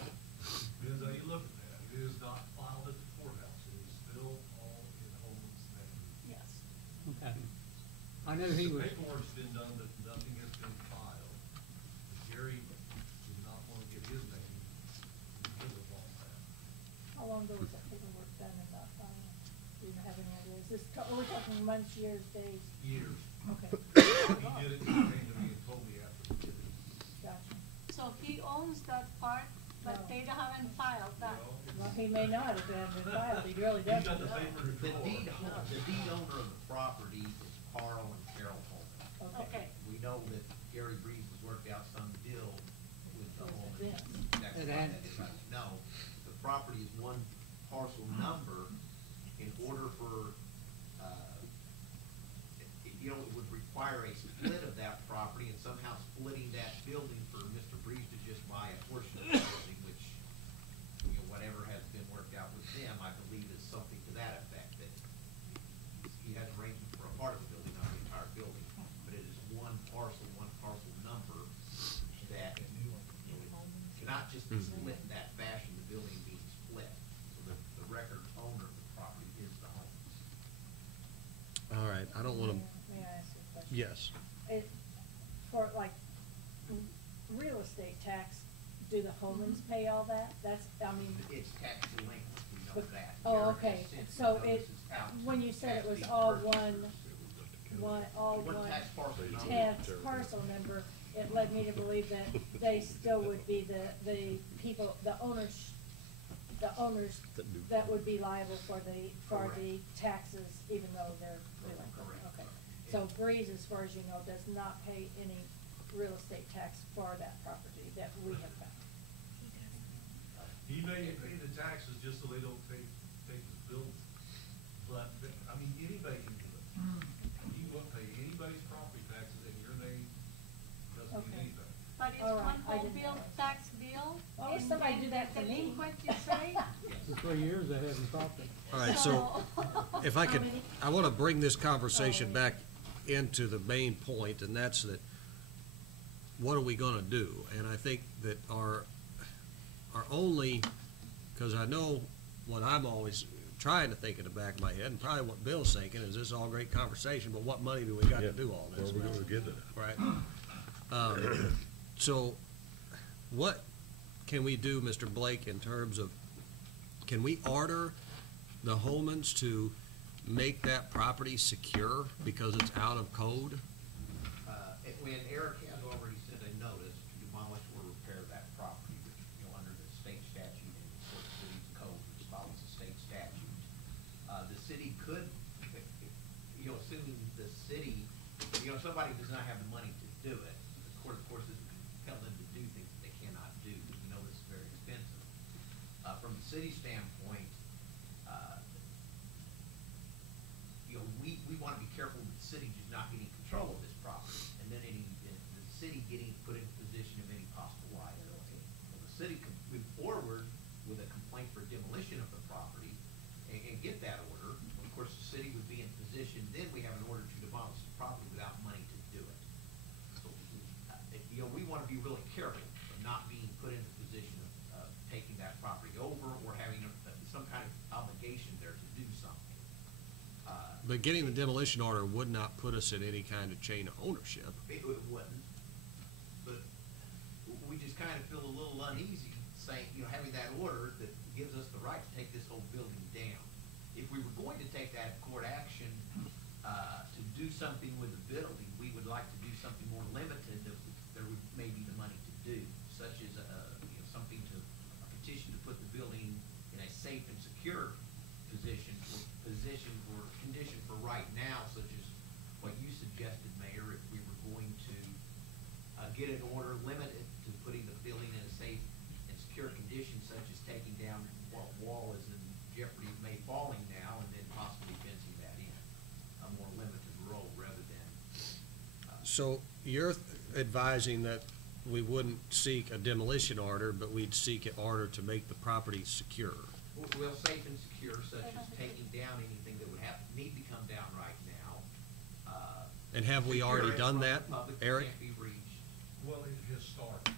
depends how you look at that. It is not filed at the courthouse. It is still all in Holman's name. Yes. Okay. I knew he was, The paperwork's been done, but nothing has been filed. Gary did not want to get his name in the middle of all that. How long ago was that paperwork done and not filed? Do you have any idea? Is this, are we talking months, years, days? Years. Okay. He did it, he came to me and told me after he did it. Gotcha. So he owns that part, but No. they haven't filed that. Well, he may not if it hasn't been filed. He really doesn't. got the paper The control. deed owner of the property is Carl and Carol Holman. Okay. We know that Gary Breeze has worked out some deal with the Holman. Yes. That's And why that- that is, no, the property is one parcel number. In order for, you know, it would require a split of that property and somehow splitting that building for Mr. Breeze to just buy a portion of the building, which, you know, whatever has been worked out with them, I believe is something to that effect, that he has arrangement for a part of the building, not the entire building, but it is one parcel number that, you know, it cannot just be split in that fashion, the building being split. So the record owner of the property is the Holmes. All right, I don't wanna, May I ask you a question? yes. It, for like, real estate tax, do the Holmans pay all that? That's, I mean. It's tax delinquent, we know but- that. Oh, Gary okay, has sent so it, notices out to when you said it tax was being all purchased. all One one tax parcel number. tax parcel number, it led me to believe that they still would be the people, the owners that would be liable for the taxes, even though they're delinquent. Correct. Okay. So Breeze, as far as you know, does not pay any real estate tax for that property that we have found. He may pay the taxes just so they don't take the building. But, I mean, anybody can do it. You won't pay anybody's property taxes in your name, doesn't mean Okay. anything. But it's All right, one I whole didn't bill, realize. tax bill. Why would and somebody then do that the to me? delinquent, you say? for 3 years they haven't stopped it. All right, so if I could, How many? I want to bring this conversation back into the main point, and that's that, what are we going to do? And I think that our only, because I know what I'm always trying to think in the back of my head, and probably what Bill's thinking, is this is all great conversation, but what money do we got to do all this? Where are we gonna get it at? Right. So what can we do, Mr. Blake, in terms of, can we order the Holmans to make that property secure because it's out of code? When Eric has already sent a notice to demolish or repair that property, which, you know, under the state statute and of course the city's code, which follows the state statute, the city could, you know, assuming the city, you know, somebody does not have the money to do it, of course, this would compel them to do things that they cannot do, because we know this is very expensive. From the city standpoint, you know, we want to be careful that the city does not get in control of this property, and then the city getting put in a position of any possible liability. So the city could move forward with a complaint for demolition of the property and get that order. Of course, the city would be in position, then we have an order to demolish the property without money to do it. So, you know, we want to be really careful of not being put in a position of taking that property over or having some kind of obligation there to do something. But getting the demolition order would not put us in any kind of chain of ownership. It wouldn't, but we just kind of feel a little uneasy saying, you know, having that order that gives us the right to take this whole building down. If we were going to take that court action to do something with the building, we would like to do something more limited that there would maybe the money to do, such as you know, something to a petition to put the building in a safe and secure position or condition for right now, such as what you suggested, Mayor, if we were going to get an order limited to putting the building in a safe and secure condition, such as taking down what wall is in jeopardy of May falling now, and then possibly fencing that in, a more limited role rather than. So you're advising that we wouldn't seek a demolition order, but we'd seek an order to make the property secure. Well, safe and secure, such as taking down anything that would need to come down right now. And have we already done that, Eric? Can't be reached. Well, it just started.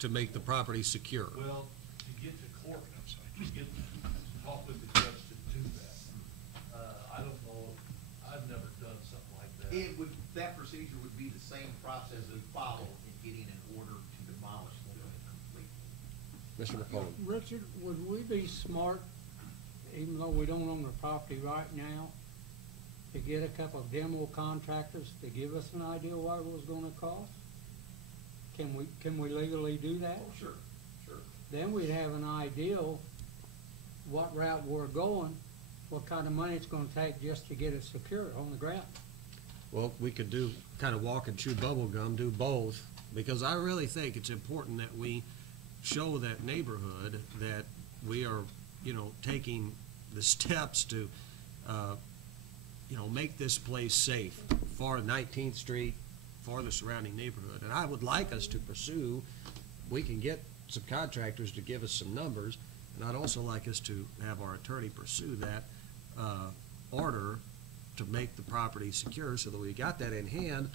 to make the property secure. Well, to get to court, to get, to talk with the judge to do that. I don't know, I've never done something like that. It would, that procedure would be the same process that followed in getting an order to demolish the building completely. Mr. McCollum. Richard, would we be smart, even though we don't own the property right now, to get a couple of demo contractors to give us an idea what it was gonna cost? Can we legally do that? Oh, sure, sure. Then we'd have an idea what route we're going, what kind of money it's gonna take just to get it secure on the ground. Well, we could do, kind of walk and chew bubble gum, do both, because I really think it's important that we show that neighborhood that we are, taking the steps to, make this place safe for 19th Street, for the surrounding neighborhood. And I would like us to pursue, we can get some contractors to give us some numbers, and I'd also like us to have our attorney pursue that order to make the property secure so that we got that in hand.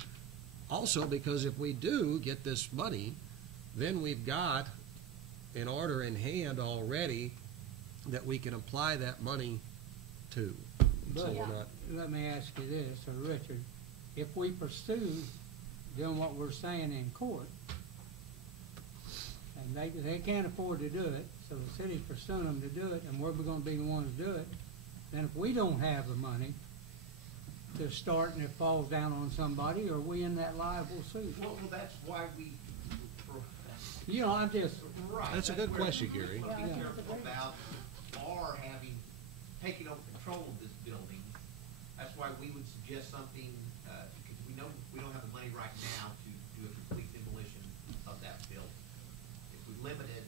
Also, because if we do get this money, then we've got an order in hand already that we can apply that money to. So But we're not, let me ask you this, Richard, if we pursue doing what we're saying in court, and they can't afford to do it, so the city's pursuing them to do it, and we're gonna be the ones to do it, then if we don't have the money to start and it falls down on somebody, are we in that liable suit? Well, that's why we, I'm just. right. That's a good where question, we Gary. want to be Yeah. careful about our having, taking over control of this building. That's why we would suggest something, because we know we don't have the money right now to do a complete demolition of that building. If we limited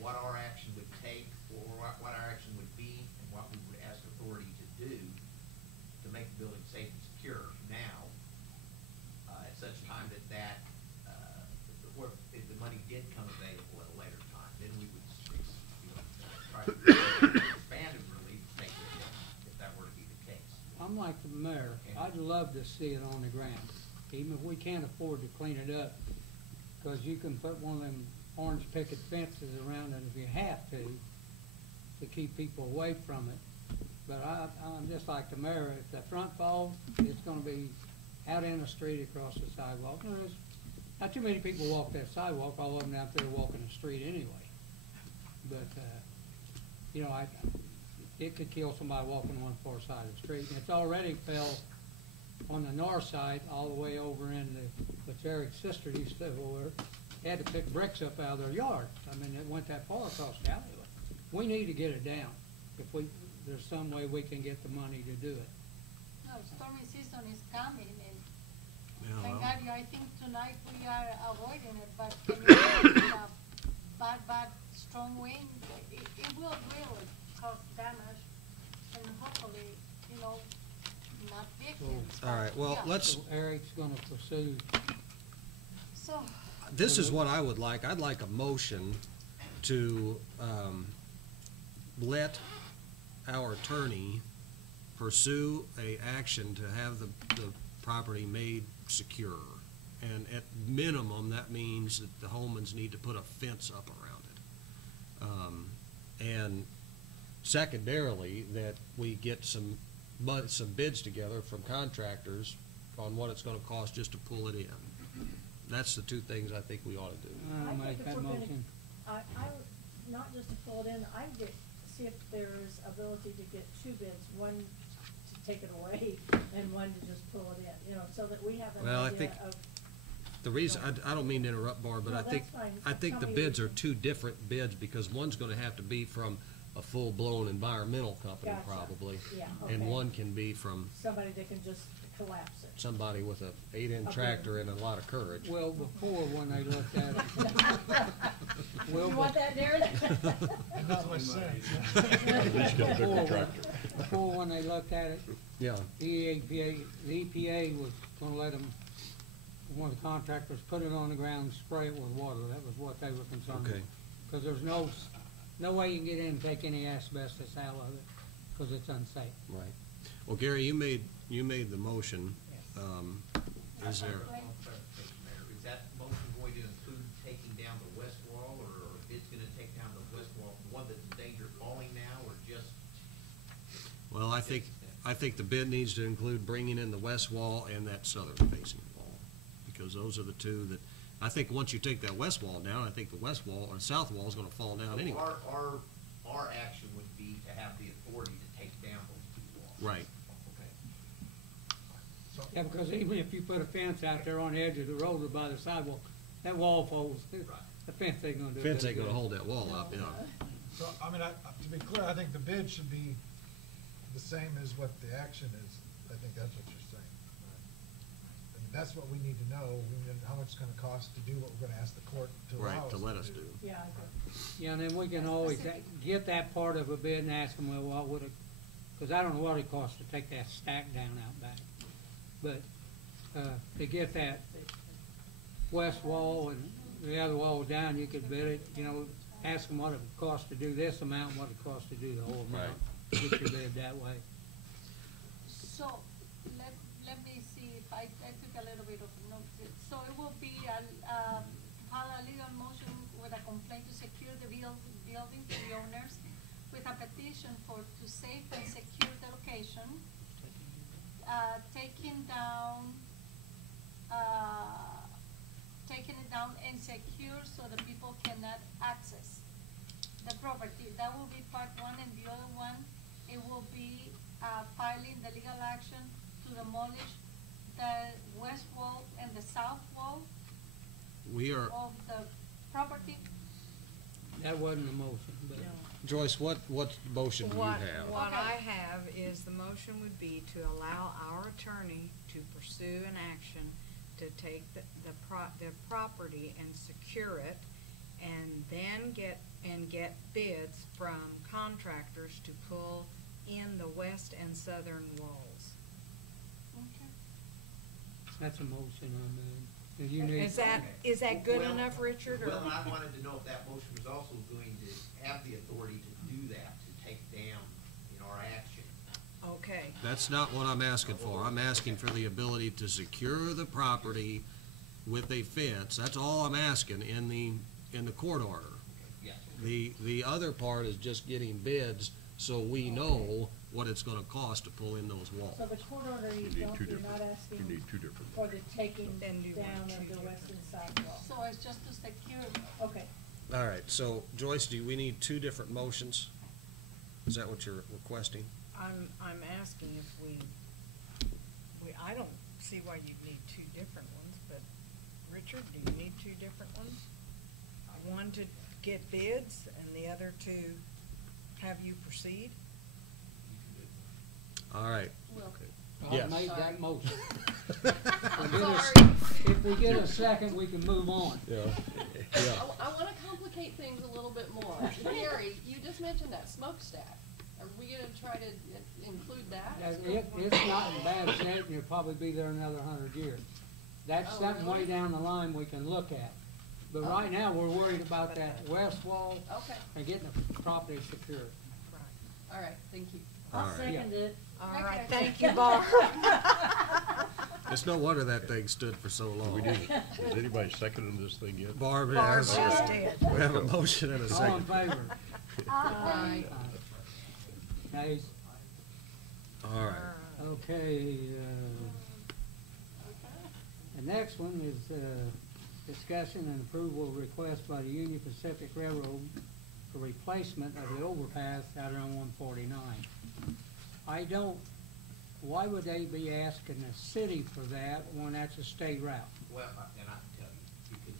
what our action would take, or what our action would be, and what we would ask authority to do to make the building safe and secure now, at such time or if the money did come available at a later time, then we would try to expanded relief to take it if that were to be the case. I'm like the mayor, I'd love to see it on the ground, even if we can't afford to clean it up, because you can put one of them orange picket fences around it if you have to keep people away from it. But I'm just like the mayor, if the front falls, it's gonna be out in the street across the sidewalk. There's not too many people walk that sidewalk, all of them out there walking the street anyway. But, it could kill somebody walking one far side of the street. And it's already fell on the north side, all the way over in which Eric's sister used to live over. They had to pick bricks up out of their yard. I mean, it went that far across the alleyway. We need to get it down. If there's some way we can get the money to do it. No, stormy season is coming, and Yeah, thank well. God, I think tonight we are avoiding it, but can you imagine a bad, strong wind? It will really cause damage, and hopefully, not victims. all right, well, Yeah. let's, So Eric's gonna pursue. So, this is what I would like. I'd like a motion to let our attorney pursue a action to have the property made secure. And at minimum, that means that the Holmans need to put a fence up around it. And secondarily, that we get some bids together from contractors on what it's gonna cost just to pull it in. That's the two things I think we ought to do. I'll I make think if that we're gonna, motion. not just to pull it in, I'd see if there's ability to get two bids, one to take it away and one to just pull it in, so that we have an Well, I idea think of. The reason, I don't mean to interrupt, Barb, but No, I think, that's fine. I think the Tell me bids what are two different bids, because one's gonna have to be from a full-blown environmental company Gotcha. probably. Yeah, And okay. one can be from Somebody that can just collapse it. somebody with a 8-inch Okay. tractor and a lot of courage. Well, before, when they looked at it. You want that, Darren? Not much sense. At least get a bigger tractor. Before, when they looked at it, Yeah, the EPA was gonna let them, one of the contractors, put it on the ground and spray it with water. That was what they were concerned with. Okay. Because there's no way you can get in and take any asbestos out of it, because it's unsafe. right. Well, Gary, you made the motion. Is there, Clarification, Mayor, is that motion going to include taking down the west Well, I think the bid needs to include bringing in the west wall and that southern facing wall, because those are the two that, I think once you take that west wall down, I think the west wall or south wall is gonna fall down anyway. Our action would be to have the authority to take down those two walls. Right. Okay. Yeah, because even if you put a fence out there on the edge of the road or by the sidewalk, that wall falls, the fence ain't gonna do it. Fence ain't gonna hold that wall up, yeah. So, I mean, to be clear, I think the bid should be the same as what the action is. I think that's what you're saying. I mean, that's what we need to know. We need to know how much it's gonna cost to do what we're gonna ask the court to allow us Right, to let us do. Yeah, I agree. Yeah, and then we can always get that part of a bid and ask them, well, what would it, because I don't know what it costs to take that stack down out back. But, to get that west wall and the other wall down, you could bid it, you know, ask them what it would cost to do this amount, and what it costs to do the whole amount. Get your bid that way. So, let me see if I took a little bit of notes. So it will be file a legal motion with a complaint to secure the building to the owners, with a petition to safe and secure the location, taking it down and secure so the people cannot access the property. That will be part one, and the other one, it will be filing the legal action to demolish the west wall and the south wall We are, of the property. That wasn't a motion, but. Joyce, what motion do you What have? I have is the motion would be to allow our attorney to pursue an action to take the property and secure it, and then get bids from contractors to pull in the west and southern walls. Okay. That's a motion on that. You need. Is that good Well, enough, Richard? Or? Well, I wanted to know if that motion was also going to have the authority to do that, to take down, our action. Okay. That's not what I'm asking for. I'm asking for the ability to secure the property with a fence. That's all I'm asking in the court order. Yes. The other part is just getting bids so we know what it's gonna cost to pull in those walls. So the court order, You need two you're not different- asking you need two different for the taking Then you down want of two the west and south wall. So it's just to secure. Okay. All right, so Joyce, do we need two different motions? Is that what you're requesting? I'm asking if I don't see why you'd need two different ones, but Richard, do you need two different ones? One to get bids and the other to have you proceed? All right. I Yes. made that motion. Sorry. If we get a second, we can move on. Yeah. I wanna complicate things a little bit more. Gary, you just mentioned that smokestack. Are we gonna try to include that? It's not in bad shape, and it'll probably be there another 100 years. That's Oh, something way really? down the line we can look at. But right now, we're worried about that west wall Okay, and getting the property secured. all right, thank you. All I'll right. second it. All right, thank you, Barb. It's no wonder that thing stood for so long. Has anybody seconded this thing yet? Barb Barb has. just did. We have a motion and a All in second. favor? Aye. Nays? All right. Okay, the next one is, discussion and approval of request by the Union Pacific Railroad for replacement of the overpass out there on 149. Why would they be asking the city for that when that's a state route? Well, and I can tell you, because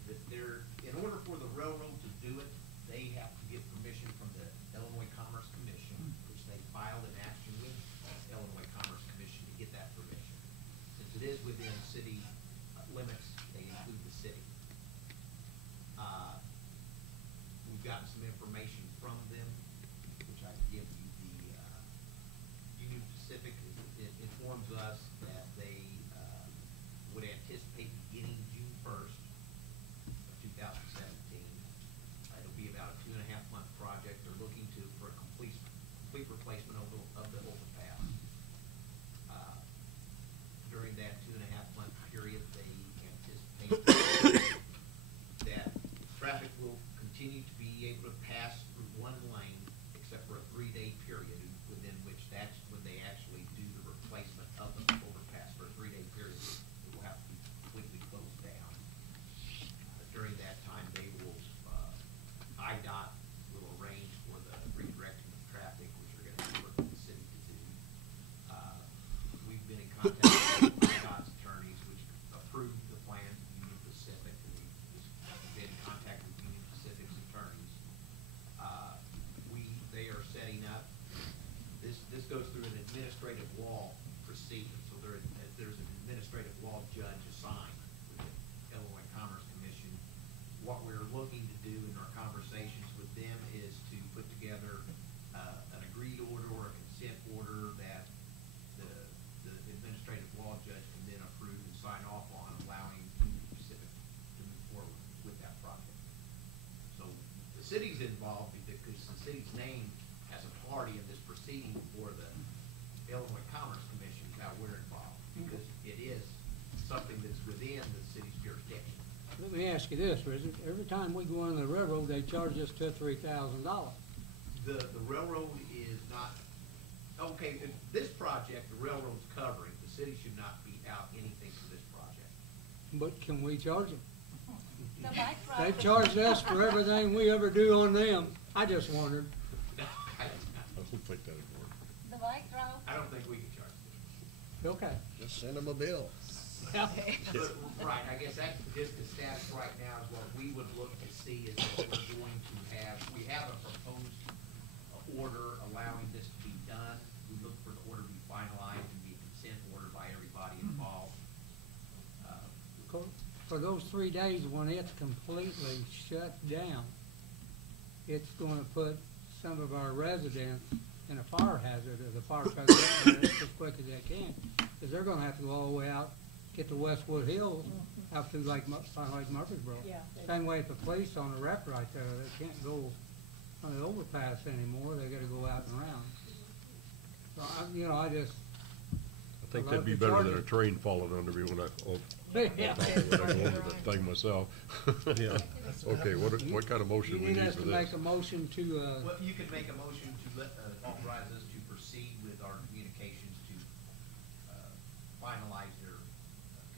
in order for the railroad to do it, they have to get permission from the Illinois Commerce Commission, which they filed an action with the Illinois Commerce Commission to get that permission. Since it is within city limits, they include the city. We've gotten some information from them, which I can give you. The Union Pacific informs us that they would anticipate beginning June 1st of 2017. It'll be about a 2.5-month project. They're looking for a complete replacement of the overpass. During that 2.5-month period, they anticipate that traffic will continue to be able to pass through one lane, except for a 3-day period within which that's when they city's involved because the city's named as a party in this proceeding for the Illinois Commerce Commission is how we're involved, because it is something that's within the city's jurisdiction. Let me ask you this, Richard, every time we go on the railroad, they charge us $2,000 to $3,000. The railroad is not, okay, this project, the railroad's covering, the city should not be out anything for this project. But can we charge them? The bike route. They've charged us for everything we ever do on them. I just wondered. I don't think that'd work. The bike route. I don't think we can charge it. Okay. Just send them a bill. But, right, I guess that's just the status right now is what we would look to see is that we're going to have, we have a proposed order allowing this to be done. We look for the order to be finalized and be a consent order by everybody involved. For those 3 days when it's completely shut down, it's gonna put some of our residents in a fire hazard as the fire comes down there as quick as they can. Because they're gonna have to go all the way out, get to Westwood Hills, out through Lake Murfreesboro. Yeah. Same way with the police on the rep right there, they can't go on the overpass anymore, they gotta go out and around. So I just. I think that'd be better than a train falling under me when I go under that thing myself. Yeah. Okay, what kind of motion we need for You need us to make this? a motion to, Well, you could make a motion to authorize us to proceed with our communications to finalize their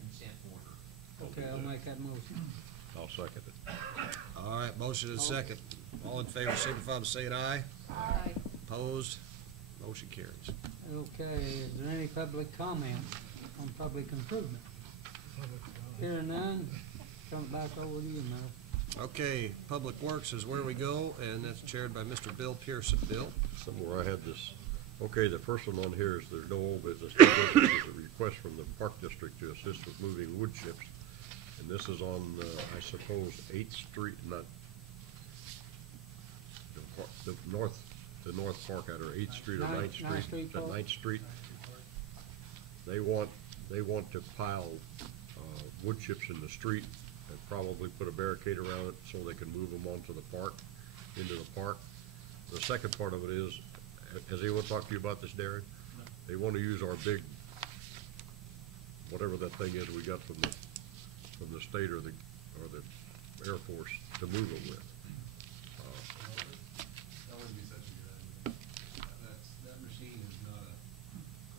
consent order. okay, I'll make that motion. I'll second it. All right, motion and second. All in favor, signify by saying aye. Aye. Opposed? Motion carries. Okay, is there any public comment on public improvement? Hearing none, turn it back over to you, Mayor. Okay, Public Works is where we go, and that's chaired by Mr. Bill Pearson. Bill? Somewhere I had this, okay, the first one on here is there's no old business. New business is a request from the Park District to assist with moving wood chips. And this is on, I suppose, 8th Street, not, the North Park at, or 8th Street or 9th Street. 9th Street Park. 9th Street. They want to pile, wood chips in the street and probably put a barricade around it so they can move them onto the park, into the park. The second part of it is, has anyone talked to you about this, Darren? They want to use our big, whatever that thing is we got from the state or the Air Force to move them with. That wouldn't be such a good idea. That machine is not a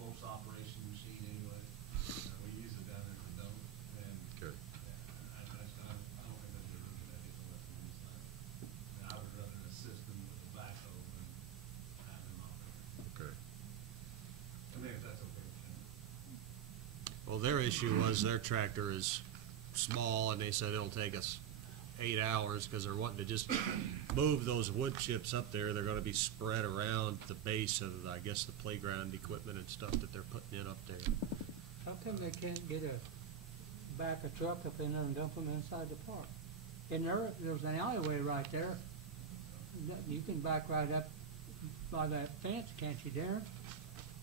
close operation machine anyway. We use it down there in the dump, and Okay. I don't think that'd be a really good idea to let them use that. I would rather assist them with the backhoe than have them operate. Okay. I mean, if that's okay with you. Well, their issue was their tractor is small, and they said it'll take us 8 hours because they're wanting to just move those wood chips up there. They're gonna be spread around the base of, I guess, the playground equipment and stuff that they're putting in up there. How come they can't get back a truck up in there and dump them inside the park? And there's an alleyway right there. You can back right up by that fence, can't you, Darren?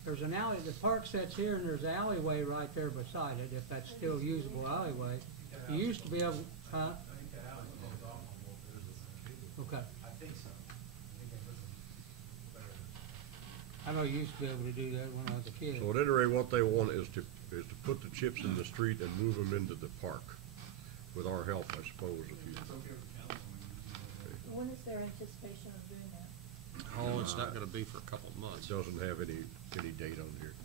There's an alley, the park sits here, and there's an alleyway right there beside it, if that's still usable alleyway. You used to be able, huh? I think that alley goes off on both ends. Okay. I think so. I think they put some better. I know you used to be able to do that when I was a kid. So at any rate, what they want is to put the chips in the street and move them into the park, with our help, I suppose, if you. It's okay with council when you do that. When is their anticipation of doing that? Oh, it's not gonna be for a couple of months. It doesn't have any date on here.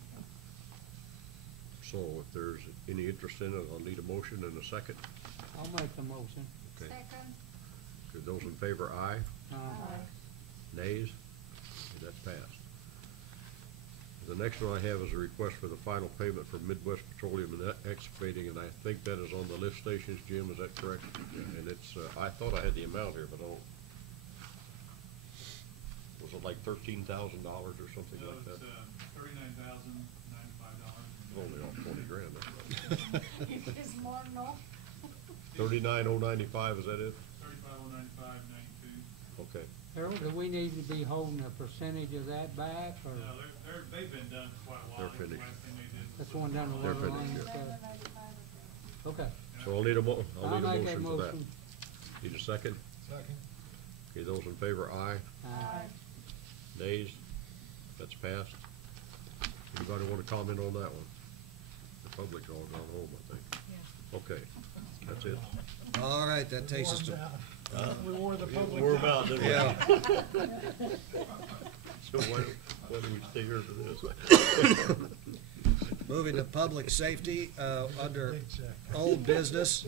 So if there's any interest in it, I'll need a motion and a second. I'll make the motion. Okay. Second. Okay, those in favor, aye. Aye. Nays? Okay, that's passed. The next one I have is a request for the final payment for Midwest Petroleum and Excavating, and I think that is on the lift stations, Jim, is that correct? And it's, I thought I had the amount here, but I don't. Was it like $13,000 or something like that? $39,095. Only off 20 grand, huh? If it is more, no. 39,095, is that it? 35,095.92. Okay. Harold, do we need to be holding a percentage of that back, or? No, they've been done for quite a while. They're That's the finished. last thing they did. That's the one down the They're water line? finished, Okay. So I'll need a I'll make that motion for that. motion. Need a second? Second. Okay, those in favor, aye. Aye. Nays? That's passed. Anybody want to comment on that one? The public's all gone home, I think. Okay, that's it. All right, that takes us to. We wore the public. We're about, didn't we? Yeah. So why do we stay here for this? Moving to public safety, under Big check. old business,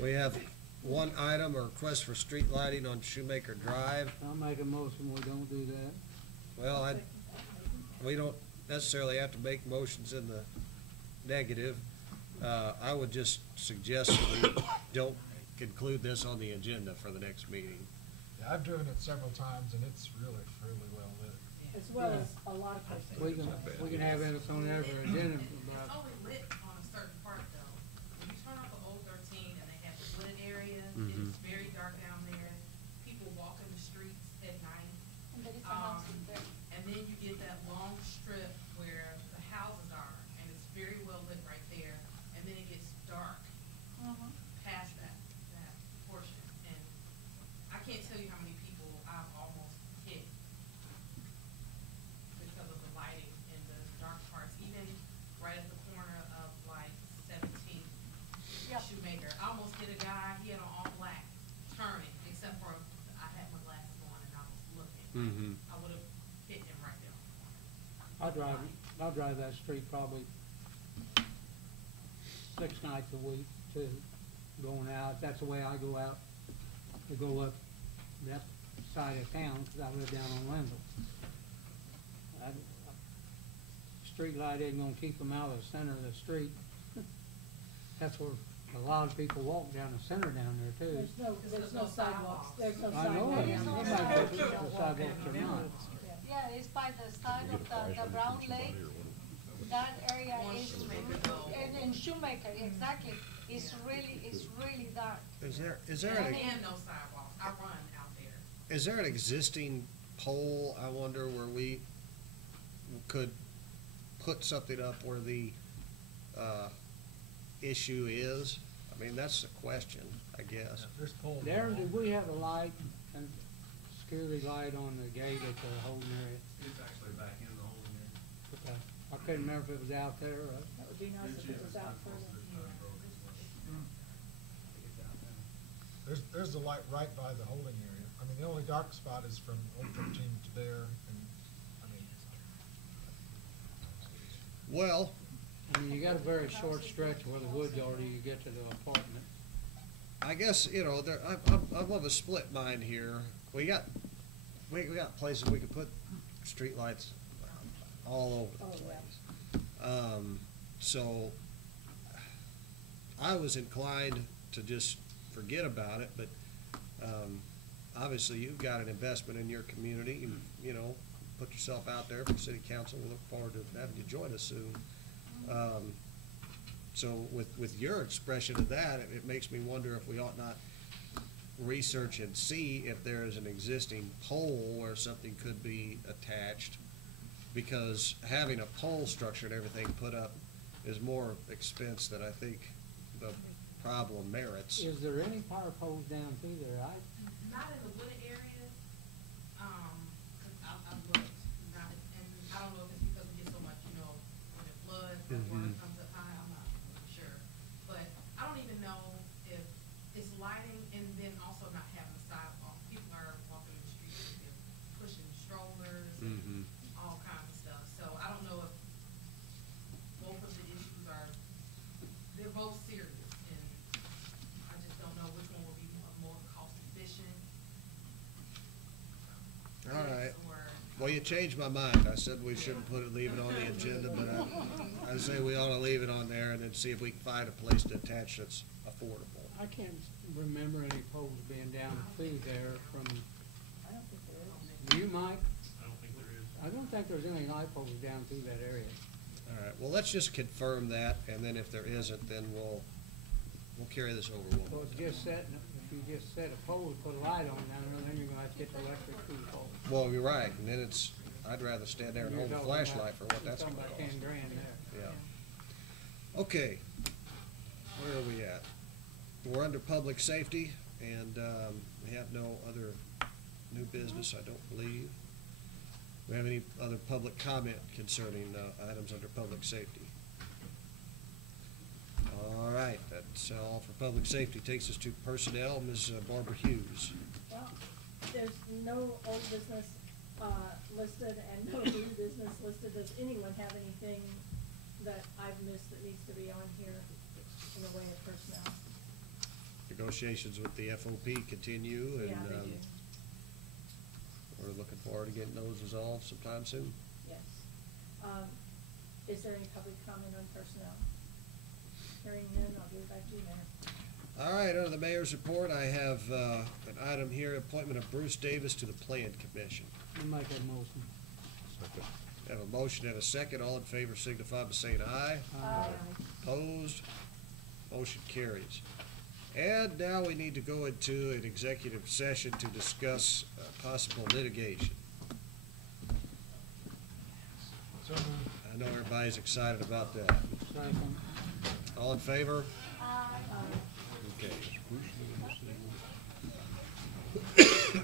we have one item, a request for street lighting on Shoemaker Drive. I'll make a motion, we don't do that. Well, we don't necessarily have to make motions in the negative. I would just suggest that we don't conclude this on the agenda for the next meeting. Yeah, I've driven it several times and it's really well lit. As well as a lot of places. We can have it on every agenda, It's but only lit on a certain part though. When you turn off the old 13 and they have the wooded area, Mhm. it's very dark down there. People walk in the streets at night. And there is a house in there. And then you get that long strip where the houses are, and it's very well lit right there. And then it gets dark past that portion. And I can't tell you how many people I've almost hit because of the lighting in the dark parts, even right at the corner of like 17th Shoemaker. I almost hit a guy, he had on all black, turning, except for I had my glasses on and I was looking. Mhm. I would have hit him right there on the corner. I'll drive that street probably 6 nights a week too, going out. That's the way I go out, to go up that side of town, because I live down on Linville. Street light isn't gonna keep them out of the center of the street. That's where a lot of people walk down the center down there too. There's no sidewalks, there's no I know sidewalks. it. You might put the sidewalks or not. Yeah, it's by the side of the Brown Lake. That area is, in Shoemaker, exactly. It's really dark. Is there And no sidewalks. I run out there. is there an existing pole, I wonder, where we could put something up where the issue is? I mean, that's the question, I guess. There's poles. Darren, did we have a light and security light on the gate at the holding area? It's actually back in the holding area. Okay. I couldn't remember if it was out there or. That would be nice if it was out further. There's a light right by the holding area. I mean, the only dark spot is from Old 13 to there, and, I mean. Well, I mean, you got a very short stretch where the woods are till you get to the apartment. I guess, I'm of a split mind here. We got places we could put streetlights all over the place. So I was inclined to just forget about it, but obviously you've got an investment in your community, and put yourself out there for city council. We look forward to having you join us soon. So with your expression of that, it makes me wonder if we ought not research and see if there is an existing pole where something could be attached, because having a pole structure and everything put up is more expense than I think the problem merits. Is there any power poles down through there? Not in the wooded area, 'cause I've looked, and I don't know if it's because we get so much, when it floods, the water comes up high, I'm not sure. But I don't even know if it's lighting and then also not having a sidewalk. People are walking in the streets, they're pushing strollers and all kinds of stuff. So I don't know if both of the issues they're both serious, and I just don't know which one will be more cost efficient. All right. Well, you changed my mind. I said we shouldn't leave it on the agenda, but I say we ought to leave it on there and then see if we can find a place to attach that's affordable. I can't remember any poles being down through there from. I don't think there is. You, Mike? I don't think there is. I don't think there's any light poles down through that area. All right, well, let's just confirm that, and then if there isn't, then we'll carry this over. Well, it's just setting, if you just set a pole, put a light on down there, then you're gonna have to get the electric to the pole. Well, you're right, and then I'd rather stand there and You're hold a talking flashlight about- for what you're that's gonna talking cost. about 10 grand there. Yeah. Okay, where are we at? We're under public safety, and we have no other new business, I don't believe. We have any other public comment concerning items under public safety? All right, that's all for public safety. Takes us to personnel, Ms. Barbara Hughes. Well, there's no old business, listed and no new business listed. Does anyone have anything that I've missed that needs to be on here in the way of personnel? Negotiations with the FOP continue, and Yeah, they do. we're looking forward to getting those resolved sometime soon. Yes. Is there any public comment on personnel? Hearing none, I'll give it back to you, Mayor. All right, under the mayor's report, I have an item here, appointment of Bruce Davis to the Plan Commission. I'll make that motion. Have a motion and a second. All in favor signify by saying aye. Aye. Opposed? Motion carries. And now we need to go into an executive session to discuss possible litigation. So moved. I know everybody's excited about that. Second. All in favor? Okay.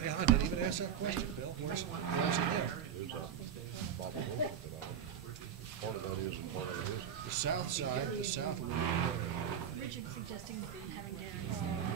Yeah, I didn't even ask that question, Bill. Where's it there? There's a possibility that part of that is and part of it isn't. The south side, the south. Richard suggesting having dinner instead.